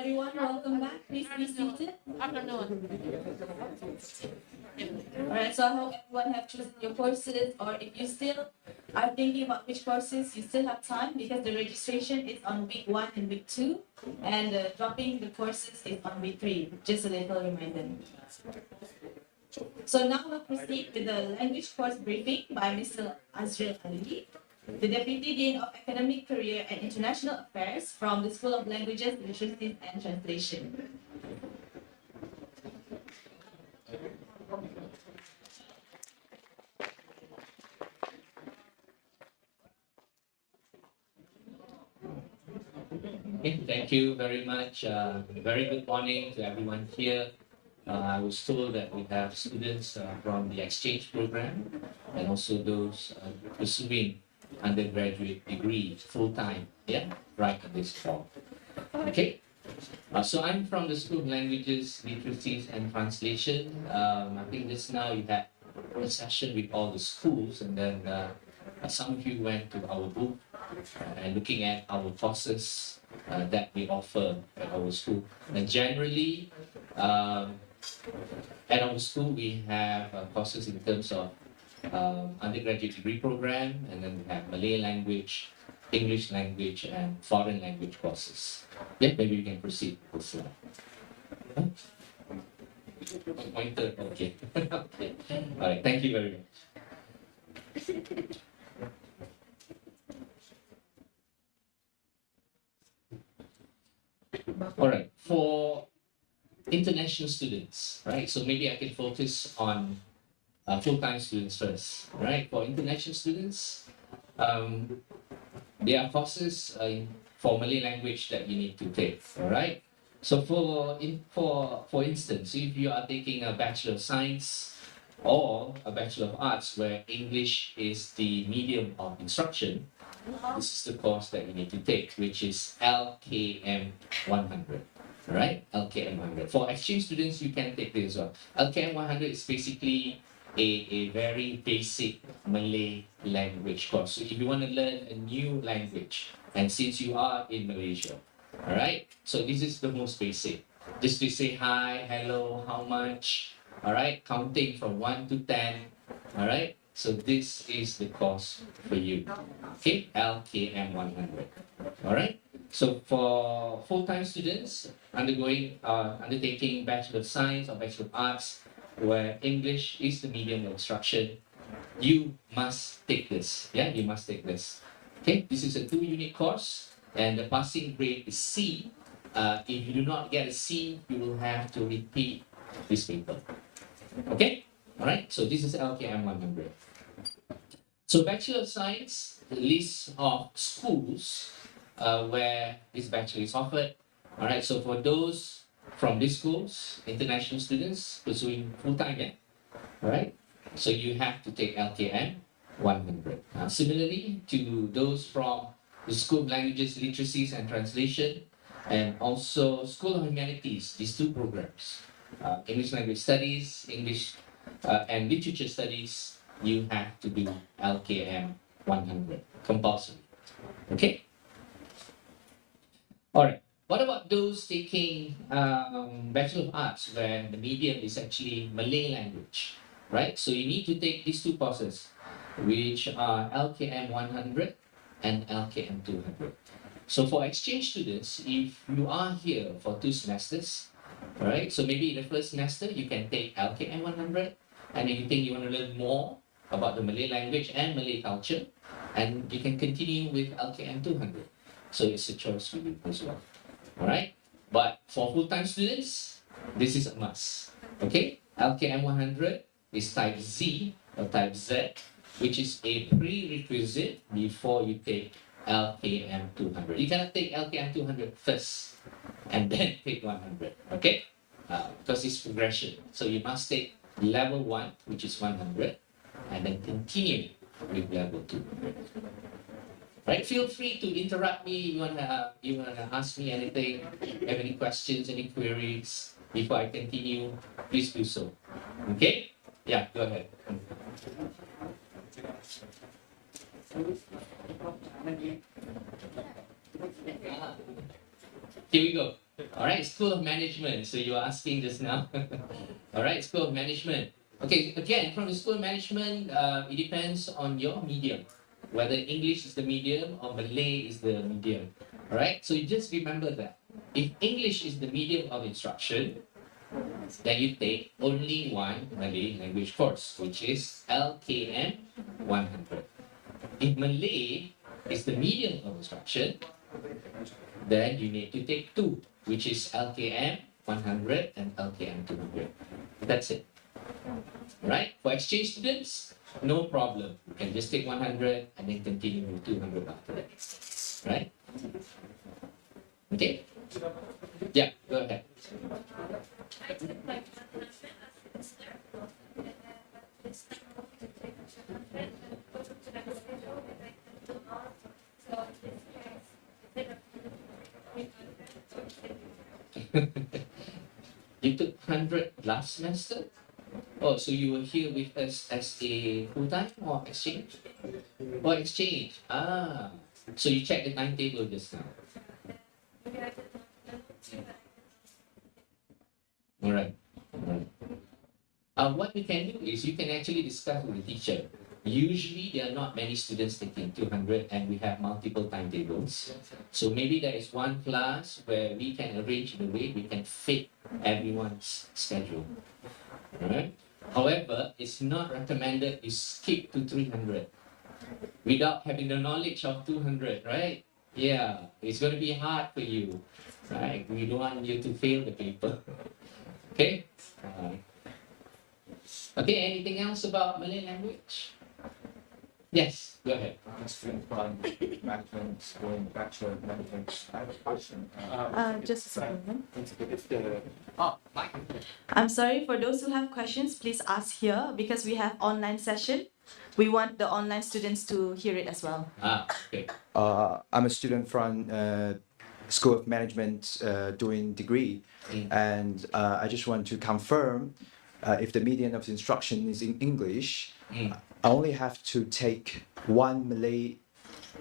everyone, welcome back. Please be seated. Afternoon. Alright, so I hope everyone have chosen your courses, or if you still are thinking about which courses, you still have time because the registration is on week 1 and week 2, and dropping the courses is on week 3. Just a little reminder. So now we'll proceed with the language course briefing by Mr. Azril Ali, the Deputy Dean of Academic Career and International Affairs from the School of Languages, Literacy and Translation. Okay, thank you very much. Very good morning to everyone here. I was told that we have students from the exchange program and also those pursuing undergraduate degree full-time, right at this fall. Okay, so I'm from the School of Languages, Literacies and Translation. I think just now you had a session with all the schools, and then some of you went to our booth and looking at our courses that we offer at our school. And generally, at our school, we have courses in terms of undergraduate degree program, and then we have Malay language, English language, and foreign language courses. Yeah, maybe we can proceed with slide. Pointer, okay. Okay. All right, thank you very much. All right, for international students, right? So maybe I can focus on full-time students first, right? For international students, there are courses for Malay language that you need to take, all right? So for instance, if you are taking a Bachelor of Science or a Bachelor of Arts where English is the medium of instruction, this is the course that you need to take, which is LKM 100. Right? LKM 100. For exchange students, you can take this as well. LKM 100 is basically a very basic Malay language course. So if you want to learn a new language, and since you are in Malaysia, all right? So this is the most basic. Just to say hi, hello, how much, all right? Counting from 1 to 10, all right? So this is the course for you. Okay, LKM 100. All right. So for full-time students undertaking Bachelor of Science or Bachelor of Arts, where English is the medium of instruction, you must take this. Yeah, you must take this. Okay, this is a 2-unit course, and the passing grade is C. If you do not get a C, you will have to repeat this paper. Okay, all right. So this is LKM 100. So Bachelor of Science, the list of schools where this bachelor is offered. All right, so for those from these schools, international students pursuing full-time, all right, so you have to take LKM 100. Similarly to those from the School of Languages, Literacies and Translation, and also School of Humanities, these 2 programs, English Language Studies, English and Literature Studies, you have to do LKM 100, compulsory. Okay? All right. What about those taking Bachelor of Arts, where the medium is actually Malay language, right? So you need to take these 2 courses, which are LKM 100 and LKM 200. So for exchange students, if you are here for 2 semesters, all right, so maybe in the first semester you can take LKM 100, and if you think you want to learn more about the Malay language and Malay culture, and you can continue with LKM 200. So it's a choice for you as well. All right? But for full-time students, this is a must. Okay? LKM 100 is type Z or type Z, which is a prerequisite before you take LKM 200. You cannot take LKM 200 first and then take 100. Okay? Because it's progression. So you must take level 1, which is 100, and then continue with level 2. Right? Feel free to interrupt me. You wanna ask me anything, have any questions, any queries before I continue, please do so. Okay? Yeah, go ahead. Here we go. All right, School of Management. So you are asking just now. All right, School of Management. Okay, again, from the School of Management, it depends on your medium, whether English is the medium or Malay is the medium. All right, so you just remember that. If English is the medium of instruction, then you take only one Malay language course, which is LKM 100. If Malay is the medium of instruction, then you need to take two, which is LKM 100 and LKM 200. That's it. Right? For exchange students, no problem. You can just take 100 and then continue with 200 after that. Right? Okay? Yeah, go ahead. You took 100 last semester? Oh, so you were here with us as a full-time or exchange? Or exchange? Ah, so you checked the timetable just now. All right. What we can do is you can actually discuss with the teacher. Usually there are not many students taking 200 and we have multiple timetables. So maybe there is one class where we can arrange in a way we can fit everyone's schedule. Alright? However, it's not recommended you skip to 300 without having the knowledge of 200, right? Yeah, it's going to be hard for you, right? We don't want you to fail the paper. Okay? Okay, anything else about Malay language? Yes, go ahead. Student from management going bachelor of language. I have a question. Just a second. If the Mike. I'm sorry, for those who have questions, please ask here because we have online session. We want the online students to hear it as well. Okay. I'm a student from School of Management doing degree, and I just want to confirm if the medium of instruction is in English, I only have to take one Malay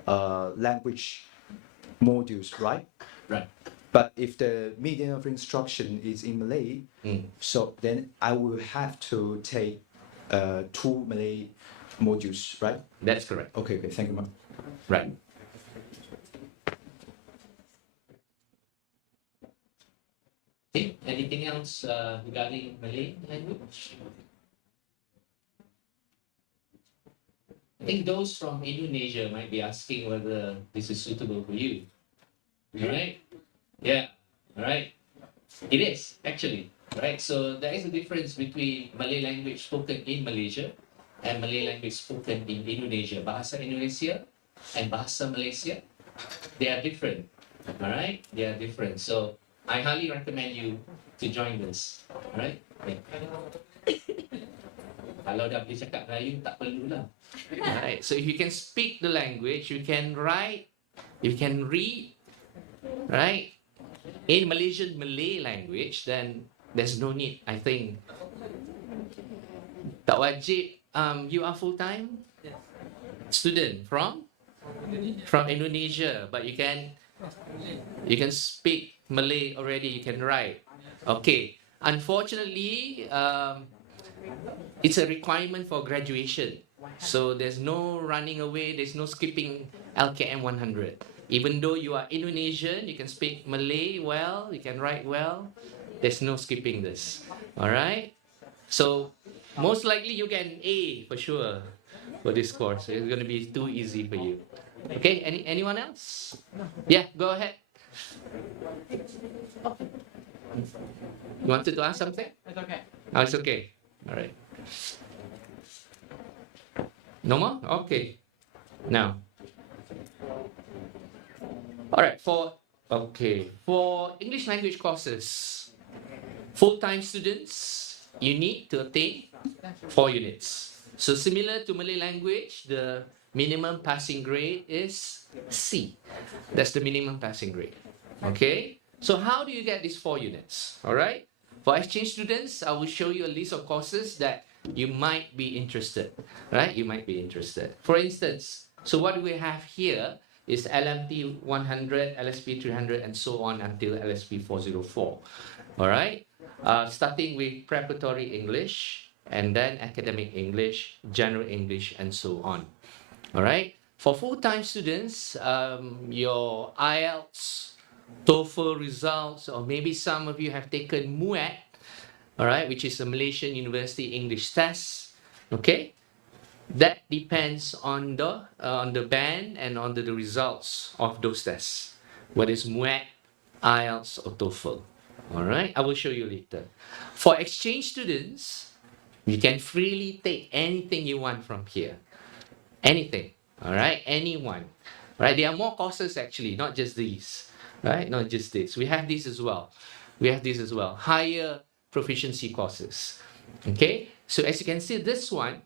language modules, right? Right. But if the medium of instruction is in Malay, so then I will have to take two Malay modules, right? That's correct. Okay, thank you, ma'am. Right. Okay, anything else regarding Malay language? I think those from Indonesia might be asking whether this is suitable for you. Alright? Yeah, alright. It is, actually. Right? So there is a difference between Malay language spoken in Malaysia and Malay language spoken in Indonesia. Bahasa Indonesia and Bahasa Malaysia, they are different. Alright? They are different. So I highly recommend you to join this. Alright? Yeah. Kalau dah boleh cakap Melayu, tak perlulah. Alright, so if you can speak the language, you can write, you can read, right? In Malaysian Malay language, then there's no need, I think. Tak wajib, you are full-time student from? From Indonesia, but you can speak Malay already, you can write. Okay, unfortunately, it's a requirement for graduation. So there's no running away, there's no skipping LKM 100. Even though you are Indonesian, you can speak Malay well, you can write well, there's no skipping this. Alright? So most likely you get an A for sure for this course. It's going to be too easy for you. Okay, anyone else? Yeah, go ahead. You wanted to ask something? It's okay. Oh, it's okay. All right. No more? Okay. Now. All right. For English language courses, full-time students, you need to attain 4 units. So similar to Malay language, the minimum passing grade is C. That's the minimum passing grade. Okay. So how do you get these 4 units? All right. For exchange students, I will show you a list of courses that you might be interested, right? You might be interested. For instance, so what we have here is LMT 100, LSP 300, and so on until LSP 404. All right? Starting with preparatory English, and then academic English, general English, and so on. All right? For full-time students, your IELTS, TOEFL results, or maybe some of you have taken MUAT, all right, which is the Malaysian University English Test, okay? That depends on the band and on the results of those tests, whether it's MUAT, IELTS, or TOEFL. All right, I will show you later. For exchange students, you can freely take anything you want from here. Anything, all right, anyone. Right, there are more courses actually, not just these, right? Not just this. We have this as well. We have this as well. Higher proficiency courses. Okay, so as you can see, this one,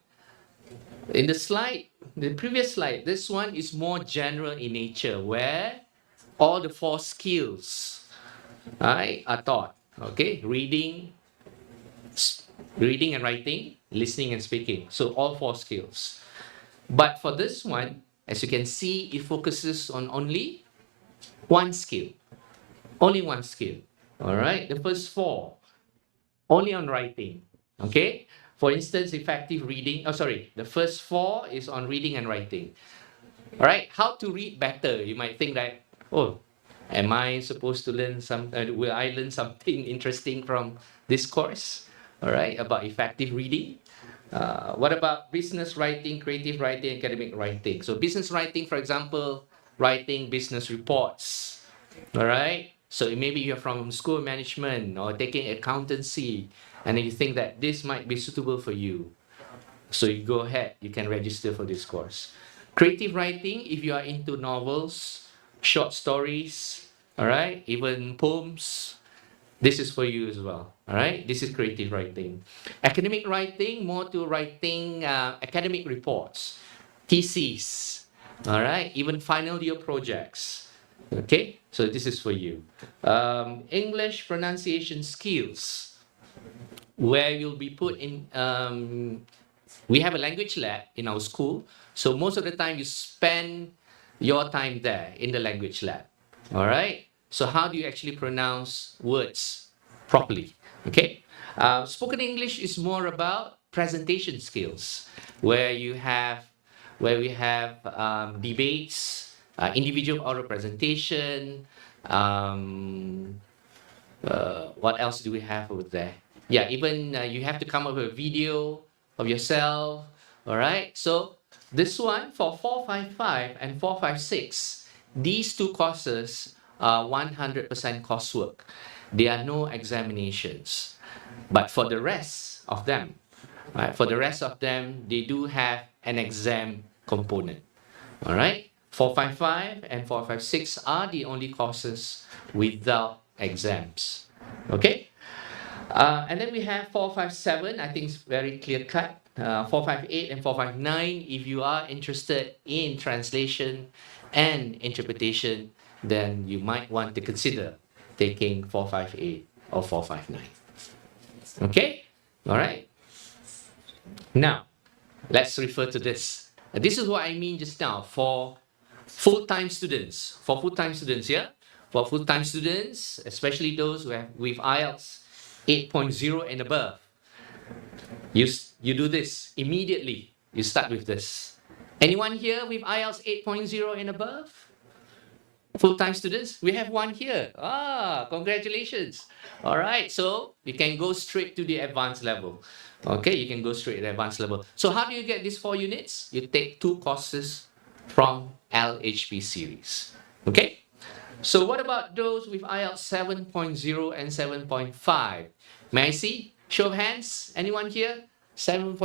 in the slide, the previous slide, this one is more general in nature, where all the 4 skills, right, are taught. Okay, reading and writing, listening and speaking. So all 4 skills. But for this one, as you can see, it focuses on only one skill. Only one skill. All right, the first 4, only on writing. Okay, for instance, effective reading. The first 4 is on reading and writing. All right, how to read better? You might think that, oh, am I supposed to learn will I learn something interesting from this course? All right, about effective reading. What about business writing, creative writing, academic writing? So business writing, for example, writing business reports. All right, so maybe you're from school management or taking accountancy, and then you think that this might be suitable for you. So you go ahead, you can register for this course. Creative writing, if you are into novels, short stories, all right, even poems, this is for you as well. All right, this is creative writing. Academic writing, more to writing academic reports, theses, all right, even final year projects. Okay, so this is for you. English pronunciation skills, where you'll be put in, we have a language lab in our school. So most of the time you spend your time there in the language lab. All right. So how do you actually pronounce words properly? Okay. Spoken English is more about presentation skills, where we have debates, individual oral presentation. What else do we have over there? Yeah, even you have to come up with a video of yourself. All right. So this one for 455 and 456, these 2 courses are 100% coursework. There are no examinations. But for the rest of them, right, they do have an exam component. All right. 455 and 456 are the only courses without exams. Okay. And then we have 457. I think it's very clear cut. 458 and 459. If you are interested in translation and interpretation, then you might want to consider taking 458 or 459. Okay? All right. Now, let's refer to this. This is what I mean just now for full-time students. For full-time students, yeah? For full-time students, especially those who have with IELTS 8.0 and above, you do this immediately. You start with this. Anyone here with IELTS 8.0 and above? Full-time students? We have one here. Congratulations. All right, so you can go straight to the advanced level. Okay, you can go straight to the advanced level. So how do you get these 4 units? You take 2 courses from LHP series. Okay? So what about those with IELTS 7.0 and 7.5? May I see? Show of hands. Anyone here? 7.0,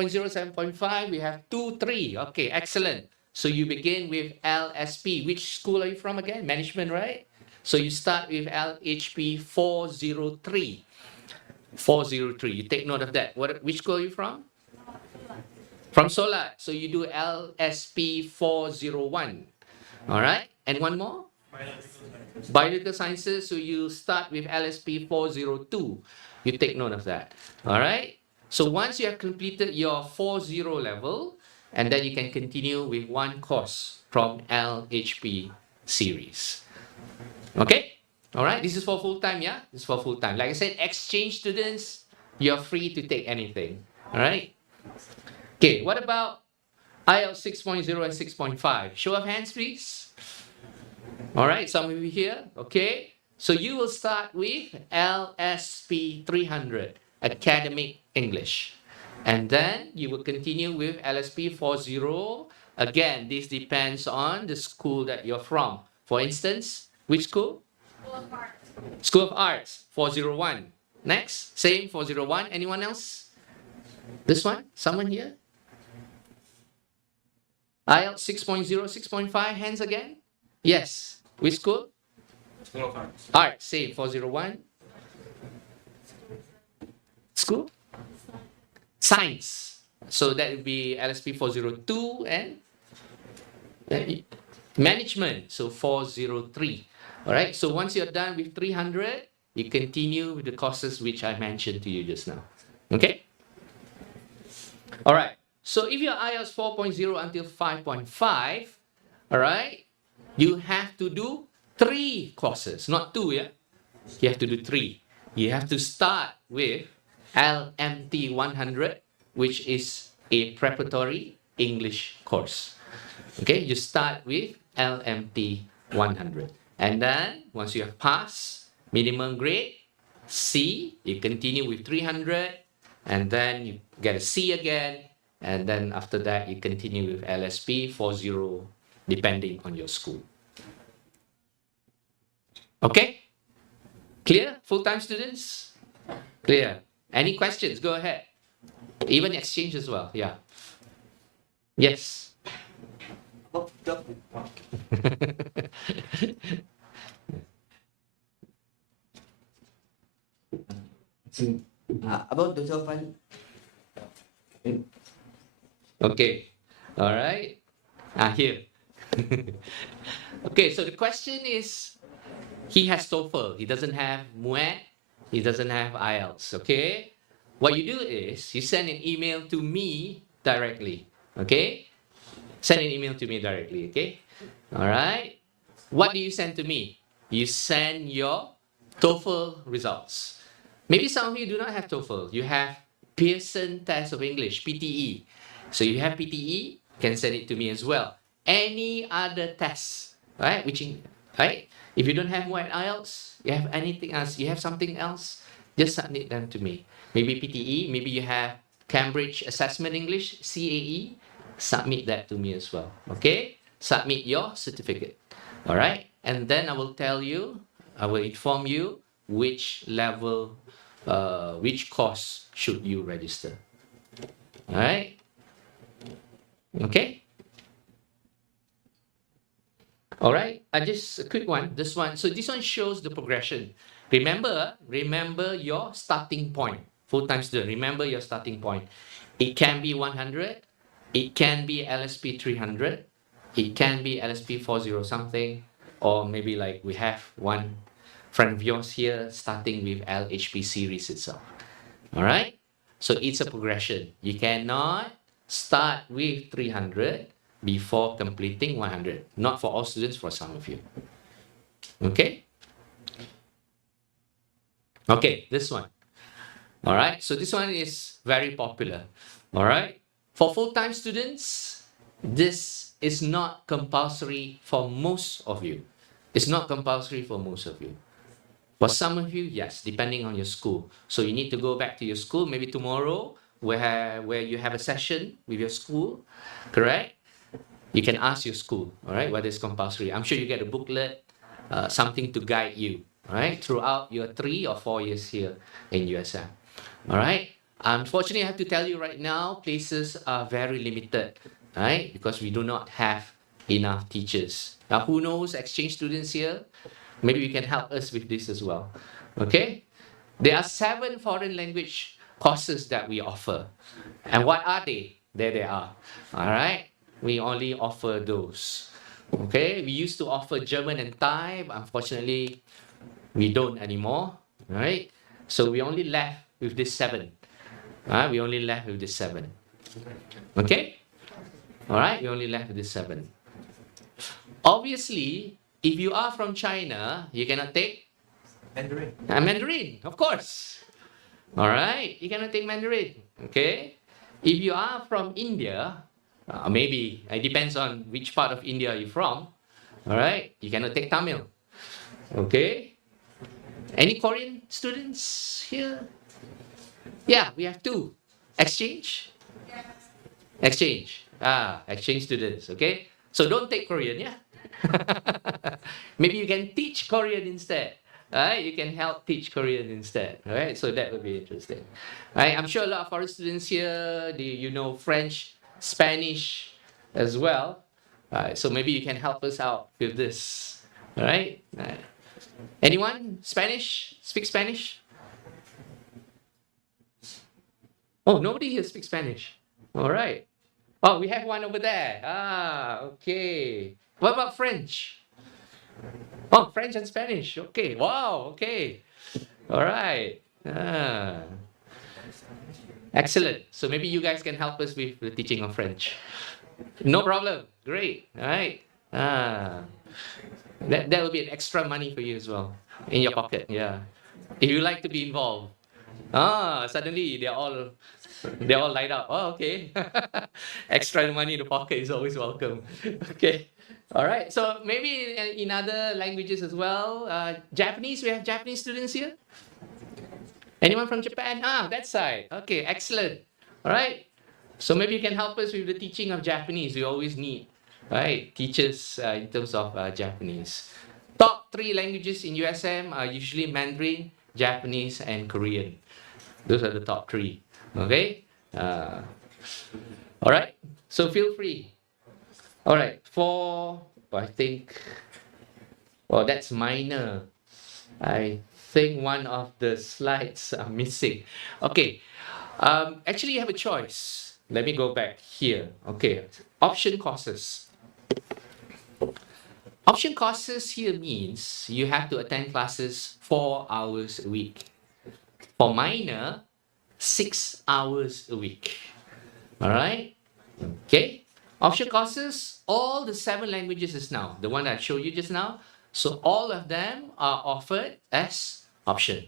7.5. We have 2, 3. Okay, excellent. So you begin with LSP. Which school are you from again? Management, right? So you start with LHP 403. 403. You take note of that. Which school are you from? From Solar. So you do LSP 401. All right. And one more? Biological Sciences. So you start with LSP 402. You take note of that. All right. So once you have completed your 40 level, and then you can continue with one course from LHP series. Okay? All right, this is for full-time, yeah? This is for full-time. Like I said, exchange students, you're free to take anything. All right? Okay, what about IELTS 6.0 and 6.5? Show of hands, please. All right, some of you here. Okay, so you will start with LSP 300, Academic English. And then you will continue with LSP 40. Again, this depends on the school that you're from. For instance, which school? School of Arts, 401. Next, same 401. Anyone else? This one? Someone here? IELTS 6.0, 6.5, hands again? Yes. Which school? School of Arts. Art, same, 401. School? Science. So that would be LSP 402 and management, so 403. All right, so once you're done with 300, you continue with the courses which I mentioned to you just now. Okay? All right, so if you're IELTS 4.0 until 5.5, all right, you have to do 3 courses, not 2, yeah? You have to do 3. You have to start with LMT 100, which is a preparatory English course. Okay, you start with LMT 100. And then, once you have passed minimum grade, C, you continue with 300, and then you get a C again, and then after that, you continue with LSP 40, depending on your school. Okay? Clear? Full-time students? Clear. Any questions? Go ahead. Even exchange as well. Yeah. Yes. About the fund. Okay. All right. Here. Okay, so the question is, he has TOEFL. He doesn't have MUET. He doesn't have IELTS. Okay. What you do is you send an email to me directly. Okay. Send an email to me directly. Okay. All right. What do you send to me? You send your TOEFL results. Maybe some of you do not have TOEFL. You have Pearson Test of English, PTE. So you have PTE, can send it to me as well. Any other tests, right? Right? If you don't have MUET IELTS, you have anything else, you have something else, just submit them to me. Maybe PTE, maybe you have Cambridge Assessment English, CAE, submit that to me as well. Okay? Submit your certificate. All right? And then I will tell you, I will inform you which level, which course should you register. All right? Okay? All right, just a quick one. This one, so this one shows the progression. Remember your starting point. Full-time student, remember your starting point. It can be 100. It can be LSP 300. It can be LSP 40 something. Or maybe like we have one friend of yours here starting with LHP series itself. All right, so it's a progression. You cannot start with 300 before completing 100. Not for all students, for some of you. Okay? Okay, this one. All right, so this one is very popular. All right, for full-time students, this is not compulsory for most of you. It's not compulsory for most of you. For some of you, yes, depending on your school. So you need to go back to your school, maybe tomorrow, where you have a session with your school, correct? You can ask your school, all right, whether it's compulsory. I'm sure you get a booklet, something to guide you, all right, throughout your 3 or 4 years here in USM, all right? Unfortunately, I have to tell you right now, places are very limited, all right, because we do not have enough teachers. Now, who knows, exchange students here, maybe you can help us with this as well, okay? There are 7 foreign language courses that we offer. And what are they? There they are, all right? We only offer those. Okay, we used to offer German and Thai, but unfortunately, we don't anymore. Right? So we only left with this 7. We only left with this 7. Okay? All right, we only left with this 7. Obviously, if you are from China, you cannot take Mandarin. Mandarin, of course. All right, you cannot take Mandarin. Okay. If you are from India, maybe it depends on which part of India you're from. All right, you cannot take Tamil. Okay. Any Korean students here? Yeah, we have two. Exchange? Exchange. Exchange students. Okay. So don't take Korean, yeah? Maybe you can teach Korean instead. Right? You can help teach Korean instead. Right? So that would be interesting. Right? I'm sure a lot of foreign students here, you know French, Spanish as well. So maybe you can help us out with this. All right? Anyone? Spanish? Speak Spanish? Oh, nobody here speaks Spanish. All right. Oh, we have one over there. Okay. What about French? Oh, French and Spanish. Okay. Wow. Okay. All right. Excellent. So maybe you guys can help us with the teaching of French. No problem. Great. All right. That will be an extra money for you as well in your pocket. Yeah. If you like to be involved. Suddenly they're all light up. Oh, okay. Extra money in the pocket is always welcome. Okay. All right. So maybe in other languages as well. Japanese, we have Japanese students here. Anyone from Japan? That side. Okay, excellent. All right. So maybe you can help us with the teaching of Japanese. We always need, right, teachers in terms of Japanese. Top 3 languages in USM are usually Mandarin, Japanese, and Korean. Those are the top 3. Okay. All right. So feel free. All right. I think. Well, that's minor. I think one of the slides are missing. Okay. Actually, you have a choice. Let me go back here. Okay. Option courses. Option courses here means you have to attend classes 4 hours a week. For minor, 6 hours a week. All right? Okay. Option courses, all the 7 languages is now, the one I showed you just now. So all of them are offered as option.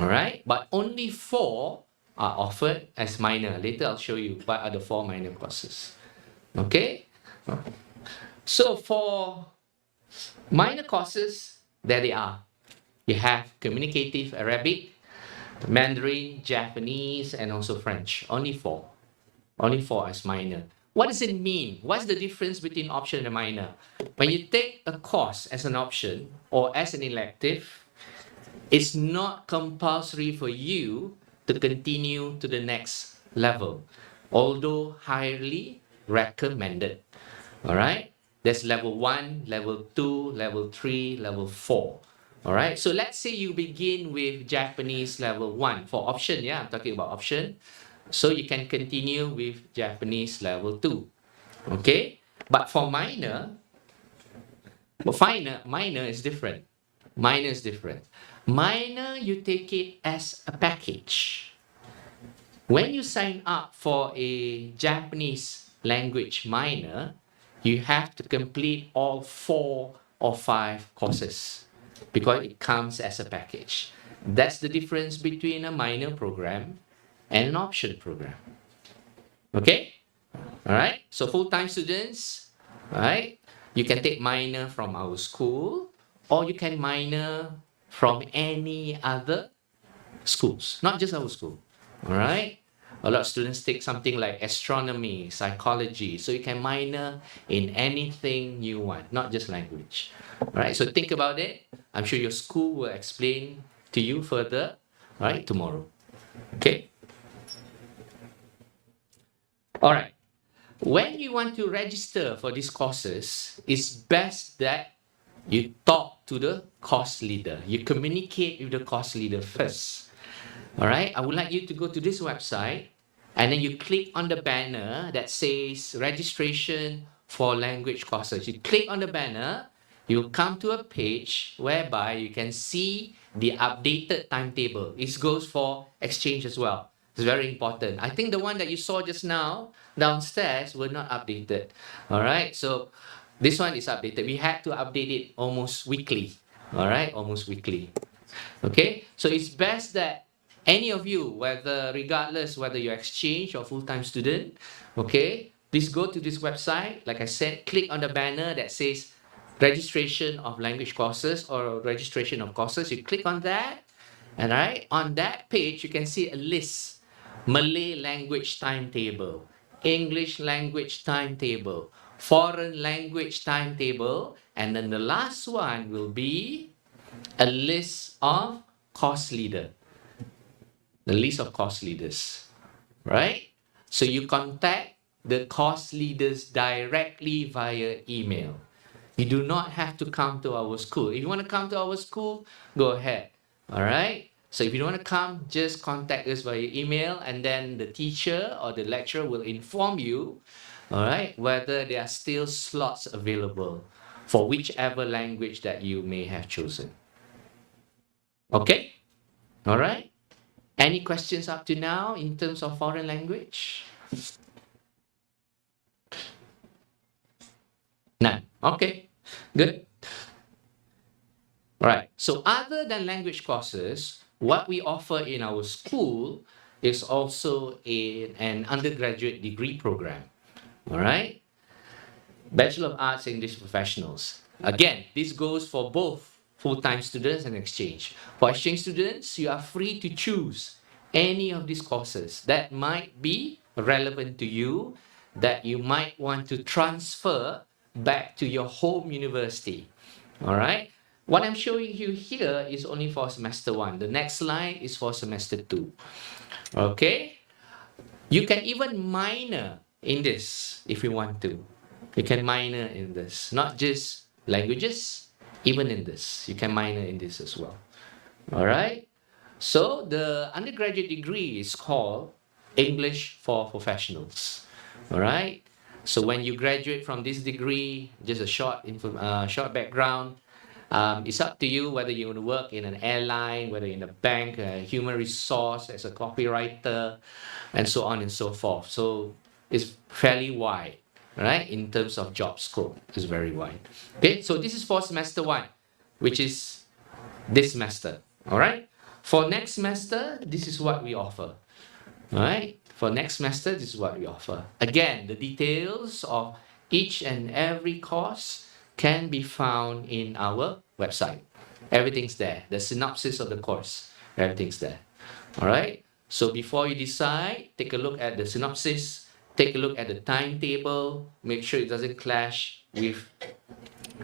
All right? But only 4 are offered as minor. Later I'll show you what are the 4 minor courses. Okay? So for minor courses, there they are. You have communicative Arabic, Mandarin, Japanese, and also French. Only 4. Only 4 as minor. What does it mean? What's the difference between option and minor? When you take a course as an option or as an elective, it's not compulsory for you to continue to the next level, although highly recommended. All right? There's level 1, level 2, level 3, level 4. All right? So let's say you begin with Japanese level 1 for option. Yeah, I'm talking about option. So you can continue with Japanese level 2. Okay? But for minor, minor is different. Minor is different. Minor, you take it as a package. When you sign up for a Japanese language minor, you have to complete all 4 or 5 courses because it comes as a package. That's the difference between a minor program and an option program. Okay? All right? So full-time students, all right? You can take minor from our school or you can minor from any other schools, not just our school. All right? A lot of students take something like astronomy, psychology. So you can minor in anything you want, not just language. All right? So think about it. I'm sure your school will explain to you further, all right, tomorrow. Okay? All right. When you want to register for these courses, it's best that you talk to the course leader. You communicate with the course leader first. All right. I would like you to go to this website and then you click on the banner that says registration for language courses. You click on the banner, you'll come to a page whereby you can see the updated timetable. It goes for exchange as well. It's very important. I think the one that you saw just now downstairs were not updated. All right. So This one is updated. We had to update it almost weekly. All right, almost weekly. Okay, so it's best that any of you, whether regardless whether you're exchange or full-time student, okay, please go to this website. Like I said, click on the banner that says registration of language courses or registration of courses. You click on that, and right on that page, you can see a list: Malay language timetable, English language timetable, foreign language timetable, and then the last one will be a list of course leader. The list of course leaders, right? So you contact the course leaders directly via email. You do not have to come to our school. If you want to come to our school, go ahead. All right? So if you don't want to come, just contact us via email, and then the teacher or the lecturer will inform you, all right, whether there are still slots available for whichever language that you may have chosen. Okay? All right? Any questions up to now in terms of foreign language? None. Okay, good. All right. So other than language courses, what we offer in our school is also an undergraduate degree program. All right. Bachelor of Arts English Professionals. Again, this goes for both full-time students and exchange. For exchange students, you are free to choose any of these courses that might be relevant to you, that you might want to transfer back to your home university. All right. What I'm showing you here is only for semester 1. The next slide is for semester 2. Okay. You can even minor in this if you want to. You can minor in this, not just languages, even in this. You can minor in this as well. All right. So the undergraduate degree is called English for Professionals. All right. So when you graduate from this degree, just a short background. It's up to you whether you want to work in an airline, whether in a bank, human resource, as a copywriter, and so on and so forth. So it's fairly wide, right? In terms of job scope, it's very wide. Okay, so this is for semester 1, which is this semester. All right. For next semester, this is what we offer. All right. For next semester, this is what we offer. Again, the details of each and every course can be found in our website. Everything's there. The synopsis of the course, everything's there. All right. So before you decide, take a look at the synopsis, take a look at the timetable, make sure it doesn't clash with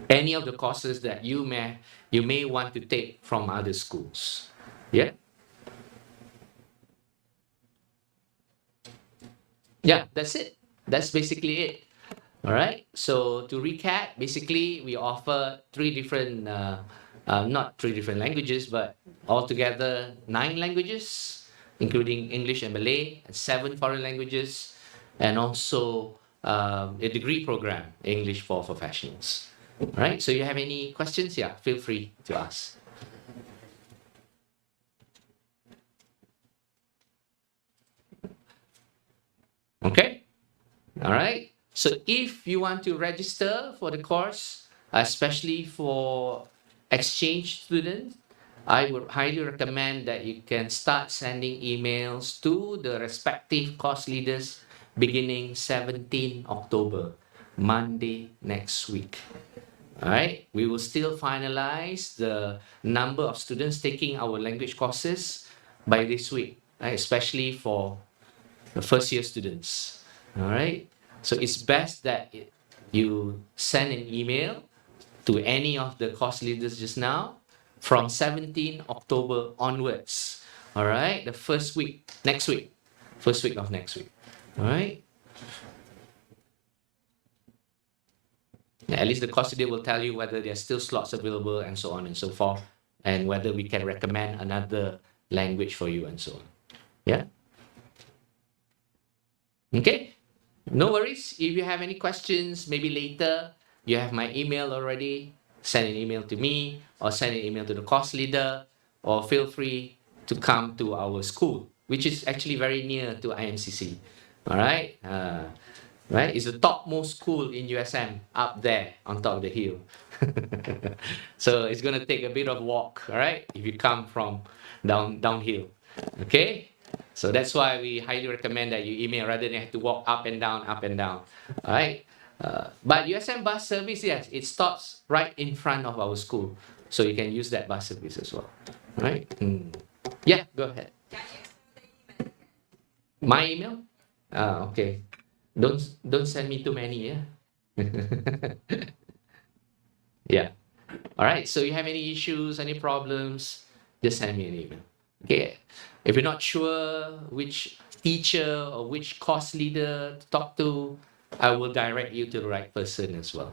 any of the courses that you may want to take from other schools. Yeah. Yeah, that's it. That's basically it. All right. So to recap, basically we offer not three different languages, but altogether 9 languages, including English and Malay, and 7 foreign languages, and also a degree program, English for Professionals. All right. So you have any questions? Yeah, feel free to ask. Okay. All right. So if you want to register for the course, especially for exchange students, I would highly recommend that you can start sending emails to the respective course leaders beginning 17 October, Monday next week. All right. We will still finalize the number of students taking our language courses by this week, right? Especially for the first year students. All right. So it's best that you send an email to any of the course leaders just now from 17 October onwards. All right. The first week of next week. All right. At least the course leader will tell you whether there are still slots available and so on and so forth, and whether we can recommend another language for you and so on. Yeah. Okay. No worries. If you have any questions, maybe later, you have my email already. Send an email to me or send an email to the course leader, or feel free to come to our school, which is actually very near to IMCC. All right. right? It's the topmost school in USM up there on top of the hill. So it's going to take a bit of walk, all right, if you come from downhill. Okay, so that's why we highly recommend that you email rather than have to walk up and down, all right. But USM bus service, yes, it stops right in front of our school, so you can use that bus service as well, right? Yeah, go ahead. My email? Okay. Don't send me too many, yeah. Yeah. All right. So you have any issues, any problems, just send me an email. Okay. If you're not sure which teacher or which course leader to talk to, I will direct you to the right person as well.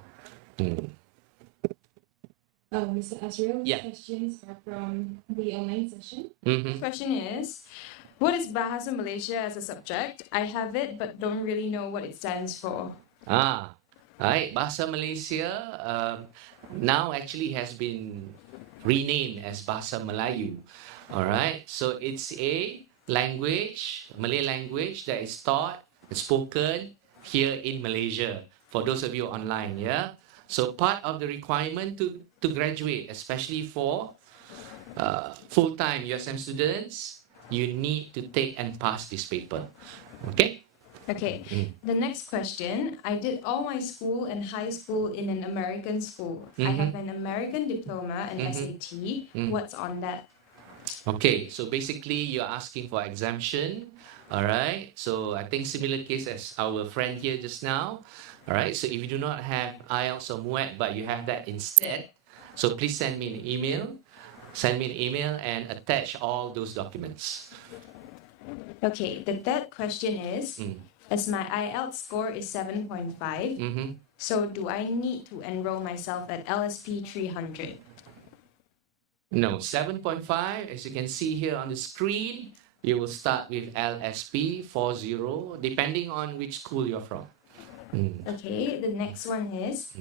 Mr. Azriel's Yeah. questions are from the online session. Mm-hmm. Question is, what is Bahasa Malaysia as a subject? I have it, but don't really know what it stands for. Right. Bahasa Malaysia now actually has been renamed as Bahasa Melayu. All right. So it's a language, Malay language that is taught and spoken here in Malaysia. For those of you online, yeah. So part of the requirement to graduate, especially for full-time USM students, you need to take and pass this paper. Okay. Okay, the next question. I did all my school and high school in an American school. I have an American diploma and SAT. What's on that? Okay, so basically you're asking for exemption. All right, so I think similar case as our friend here just now. All right, so if you do not have IELTS or MUET, but you have that instead, so please send me an email. Send me an email and attach all those documents. Okay, the third question is, as my IELTS score is 7.5, so do I need to enroll myself at LSP 300? No, 7.5, as you can see here on the screen, you will start with LSP 40, depending on which school you're from. Okay, the next one is,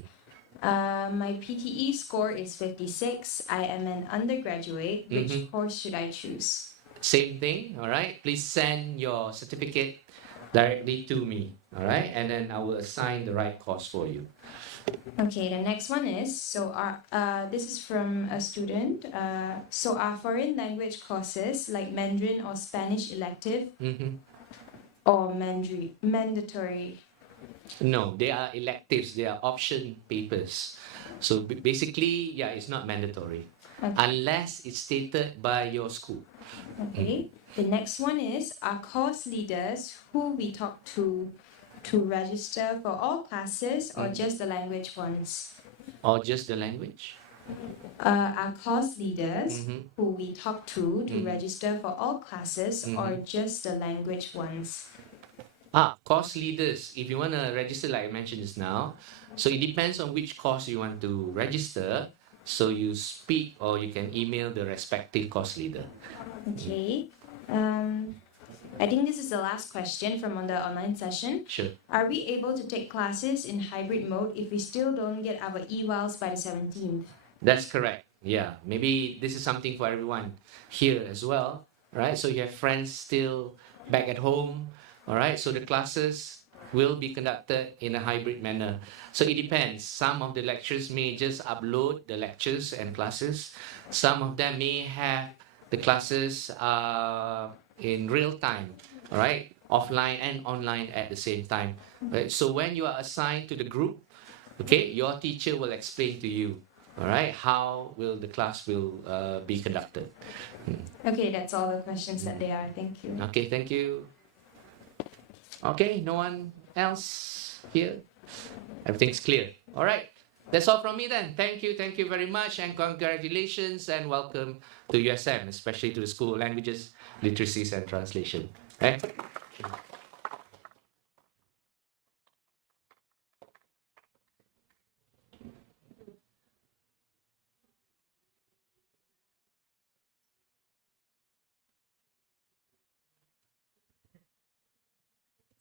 my PTE score is 56. I am an undergraduate. Which course should I choose? Same thing, all right? Please send your certificate directly to me, all right? And then I will assign the right course for you. Okay, the next one is, this is from a student. So are foreign language courses like Mandarin or Spanish elective or mandatory? No, they are electives, they are option papers. So basically, yeah, it's not mandatory unless it's stated by your school. Okay, the next one is, are course leaders who we talk to register for all classes or just the language ones? Or just the language? Are course leaders who we talk to register for all classes or just the language ones? Course leaders, if you want to register, like I mentioned just now, so it depends on which course you want to register. So you speak or you can email the respective course leader. Okay. I think this is the last question from on the online session. Sure. Are we able to take classes in hybrid mode if we still don't get our evals by the 17th? That's correct. Yeah, maybe this is something for everyone here as well, right? So you have friends still back at home, all right? So the classes will be conducted in a hybrid manner. So it depends. Some of the lecturers may just upload the lectures and classes. Some of them may have the classes in real time, all right? Offline and online at the same time. Right? So when you are assigned to the group, okay, your teacher will explain to you, all right, how will the class will be conducted. Okay, that's all the questions that they are. Thank you. Okay, thank you. Okay, no one else here? Everything's clear. All right, that's all from me then. Thank you very much, and congratulations and welcome to USM, especially to the School of Languages, Literacies and Translation. Okay?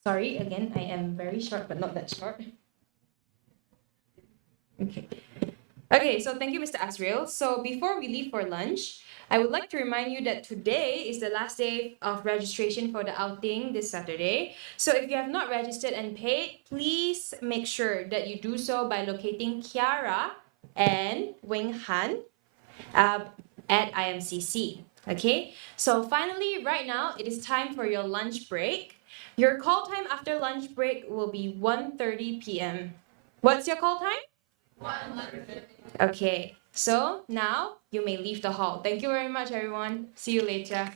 Sorry, again, I am very short, but not that short. Okay. Okay, so thank you, Mr. Azriel. So before we leave for lunch, I would like to remind you that today is the last day of registration for the outing this Saturday. So if you have not registered and paid, please make sure that you do so by locating Kiara and Wing Han uh, at IMCC. Okay, so finally, right now, it is time for your lunch break. Your call time after lunch break will be 1:30 p.m. What's your call time? Okay, so now you may leave the hall. Thank you very much, everyone. See you later.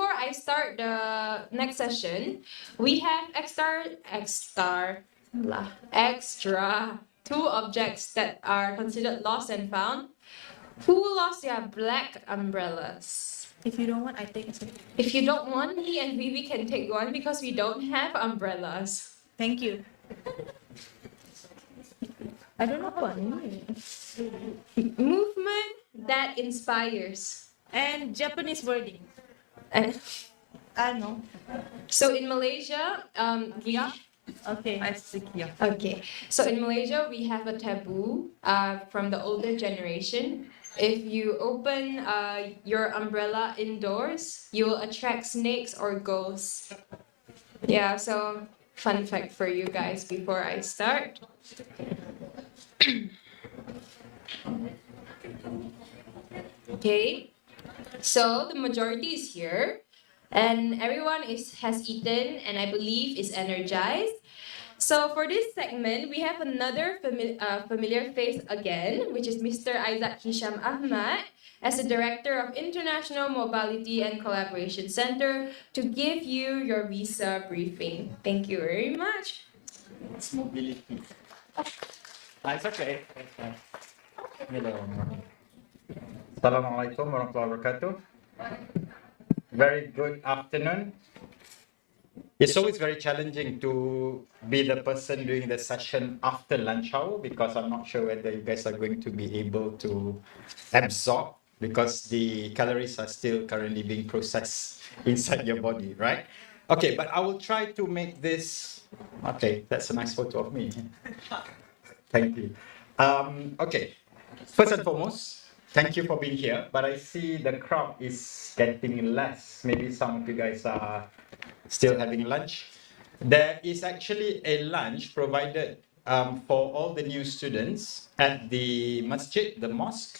before I start the next session, we have extra two objects that are considered lost and found. Who lost their black umbrellas? If you don't want, I take it. If you don't want, me and Vivi can take one because we don't have umbrellas. Thank you. I don't know what. Movement that inspires. And Japanese wording. And No. so in Malaysia, Okay. I speak here. okay. So in Malaysia, we have a taboo from the older generation. If you open your umbrella indoors, you will attract snakes or ghosts. Yeah, so fun fact for you guys before I start. Okay, so the majority is here, and everyone has eaten, and I believe is energized. So for this segment, we have another familiar face again, which is Mr. Isaac Hisham Ahmad, as the Director of International Mobility and Collaboration Center, to give you your visa briefing. Thank you very much. It's mobility. It's okay. Hello. Assalamualaikum warahmatullahi wabarakatuh. Very good afternoon. It's always very challenging to be the person doing the session after lunch hour because I'm not sure whether you guys are going to be able to absorb because the calories are still currently being processed inside your body, right? Okay, but I will try to make this. Okay, that's a nice photo of me. Thank you. Okay, first and foremost, thank you for being here, but I see the crowd is getting less. Maybe some of you guys are still having lunch. There is actually a lunch provided for all the new students at the masjid, the mosque.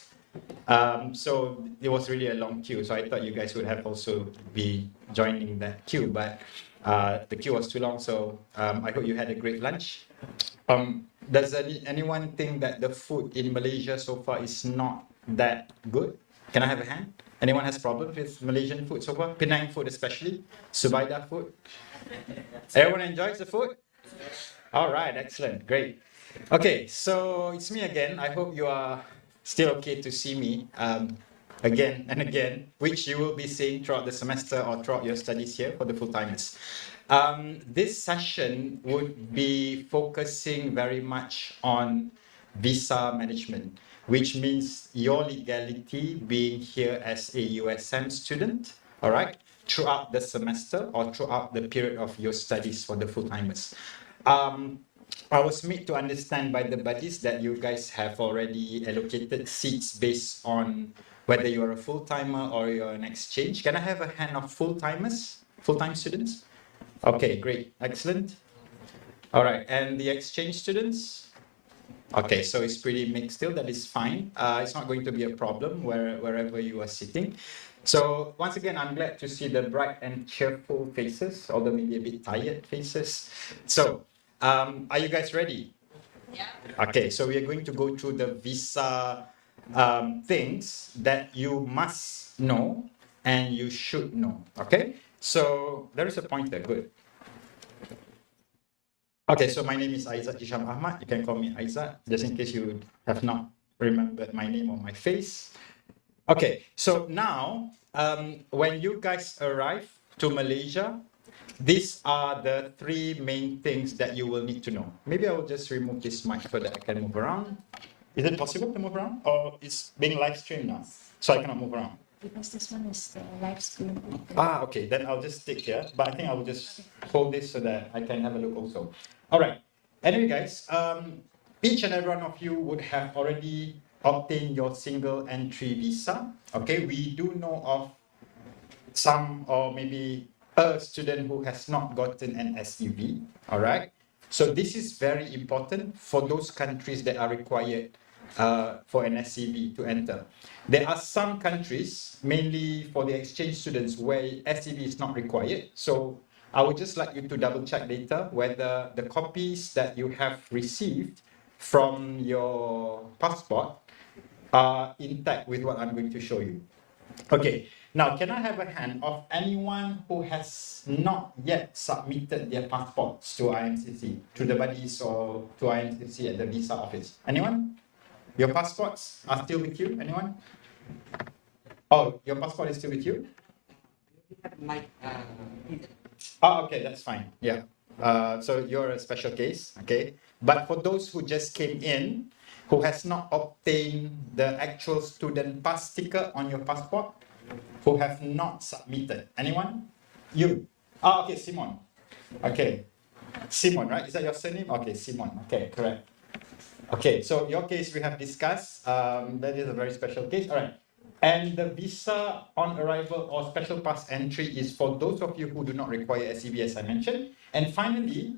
So it was really a long queue, so I thought you guys would have also be joining that queue, but the queue was too long, so I hope you had a great lunch. Does anyone think that the food in Malaysia so far is not that good? Can I have a hand? Anyone has problems with Malaysian food so far? Penang food especially? Subaida food? Everyone enjoys the food? All right, excellent, great. Okay, so it's me again. I hope you are still okay to see me again and again, which you will be seeing throughout the semester or throughout your studies here for the full-timers. This session would be focusing very much on visa management, which means your legality being here as a USM student, all right, throughout the semester or throughout the period of your studies for the full-timers. I was made to understand by the buddies that you guys have already allocated seats based on whether you are a full-timer or you're an exchange. Can I have a hand of full-timers, full-time students? Okay, great, excellent. All right, and the exchange students? Okay, so it's pretty mixed still, that is fine. It's not going to be a problem wherever you are sitting. So once again, I'm glad to see the bright and cheerful faces, although maybe a bit tired faces. So, are you guys ready? Yeah. Okay, so we are going to go through the visa things that you must know and you should know, okay? So there is a pointer, good. Okay, so my name is Isaac Hisham Ahmad. You can call me Isaac, just in case you have not remembered my name or my face. Okay, so now, when you guys arrive to Malaysia, these are the three main things that you will need to know. Maybe I will just remove this mic so that I can move around. Is it possible to move around? Or it's being live streamed now, so I cannot move around? Because this one is the live stream. Ah, okay, then I'll just stick here. But I think I will just hold this so that I can have a look also. All right. Anyway, guys, each and every one of you would have already obtained your single entry visa. Okay, we do know of some or maybe a student who has not gotten an SEV. All right. So this is very important for those countries that are required for an SEV to enter. There are some countries, mainly for the exchange students, where SEV is not required. So I would just like you to double check later whether the copies that you have received from your passport are intact with what I'm going to show you. Okay, Now, can I have a hand of anyone who has not yet submitted their passports to IMCC, to the buddies or to IMCC at the visa office? Anyone? Your passports are still with you? Anyone? Oh, your passport is still with you? Oh, okay, that's fine. Yeah. So you're a special case, okay? But for those who just came in, who has not obtained the actual student pass sticker on your passport, who have not submitted. Anyone? You? Oh, okay, Simon. Okay. Simon, right? Is that your surname? Okay, Simon. Okay, correct. Okay, so your case we have discussed. That is a very special case. All right. And the visa on arrival or special pass entry is for those of you who do not require SEB, as I mentioned. And finally,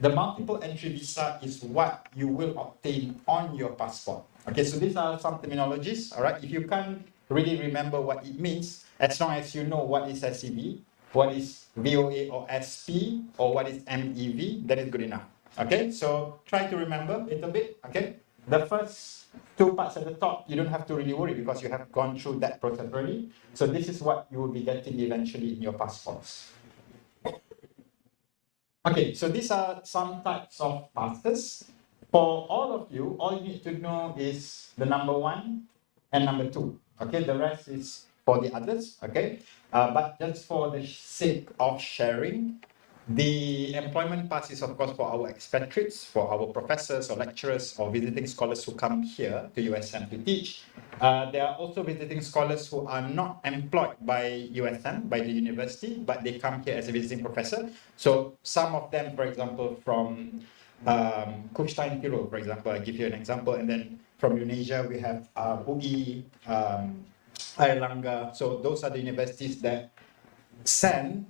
the multiple entry visa is what you will obtain on your passport. Okay, so these are some terminologies. All right, if you can't really remember what it means, as long as you know what is SEB, what is VOA or SP, or what is MEV, that is good enough. Okay, so try to remember a little bit. Okay, the first two parts at the top, you don't have to really worry because you have gone through that process already. So this is what you will be getting eventually in your passports. Okay, so these are some types of passes. For all of you, all you need to know is the number 1 and number 2. Okay, the rest is for the others. Okay, but just for the sake of sharing, the employment pass is of course for our expatriates, for our professors or lecturers or visiting scholars who come here to USM to teach. There are also visiting scholars who are not employed by USM, by the university, but they come here as a visiting professor. So some of them, for example, from Kufstein Tirol, for example, I give you an example, and then from Indonesia we have UI, Airlangga. So those are the universities that send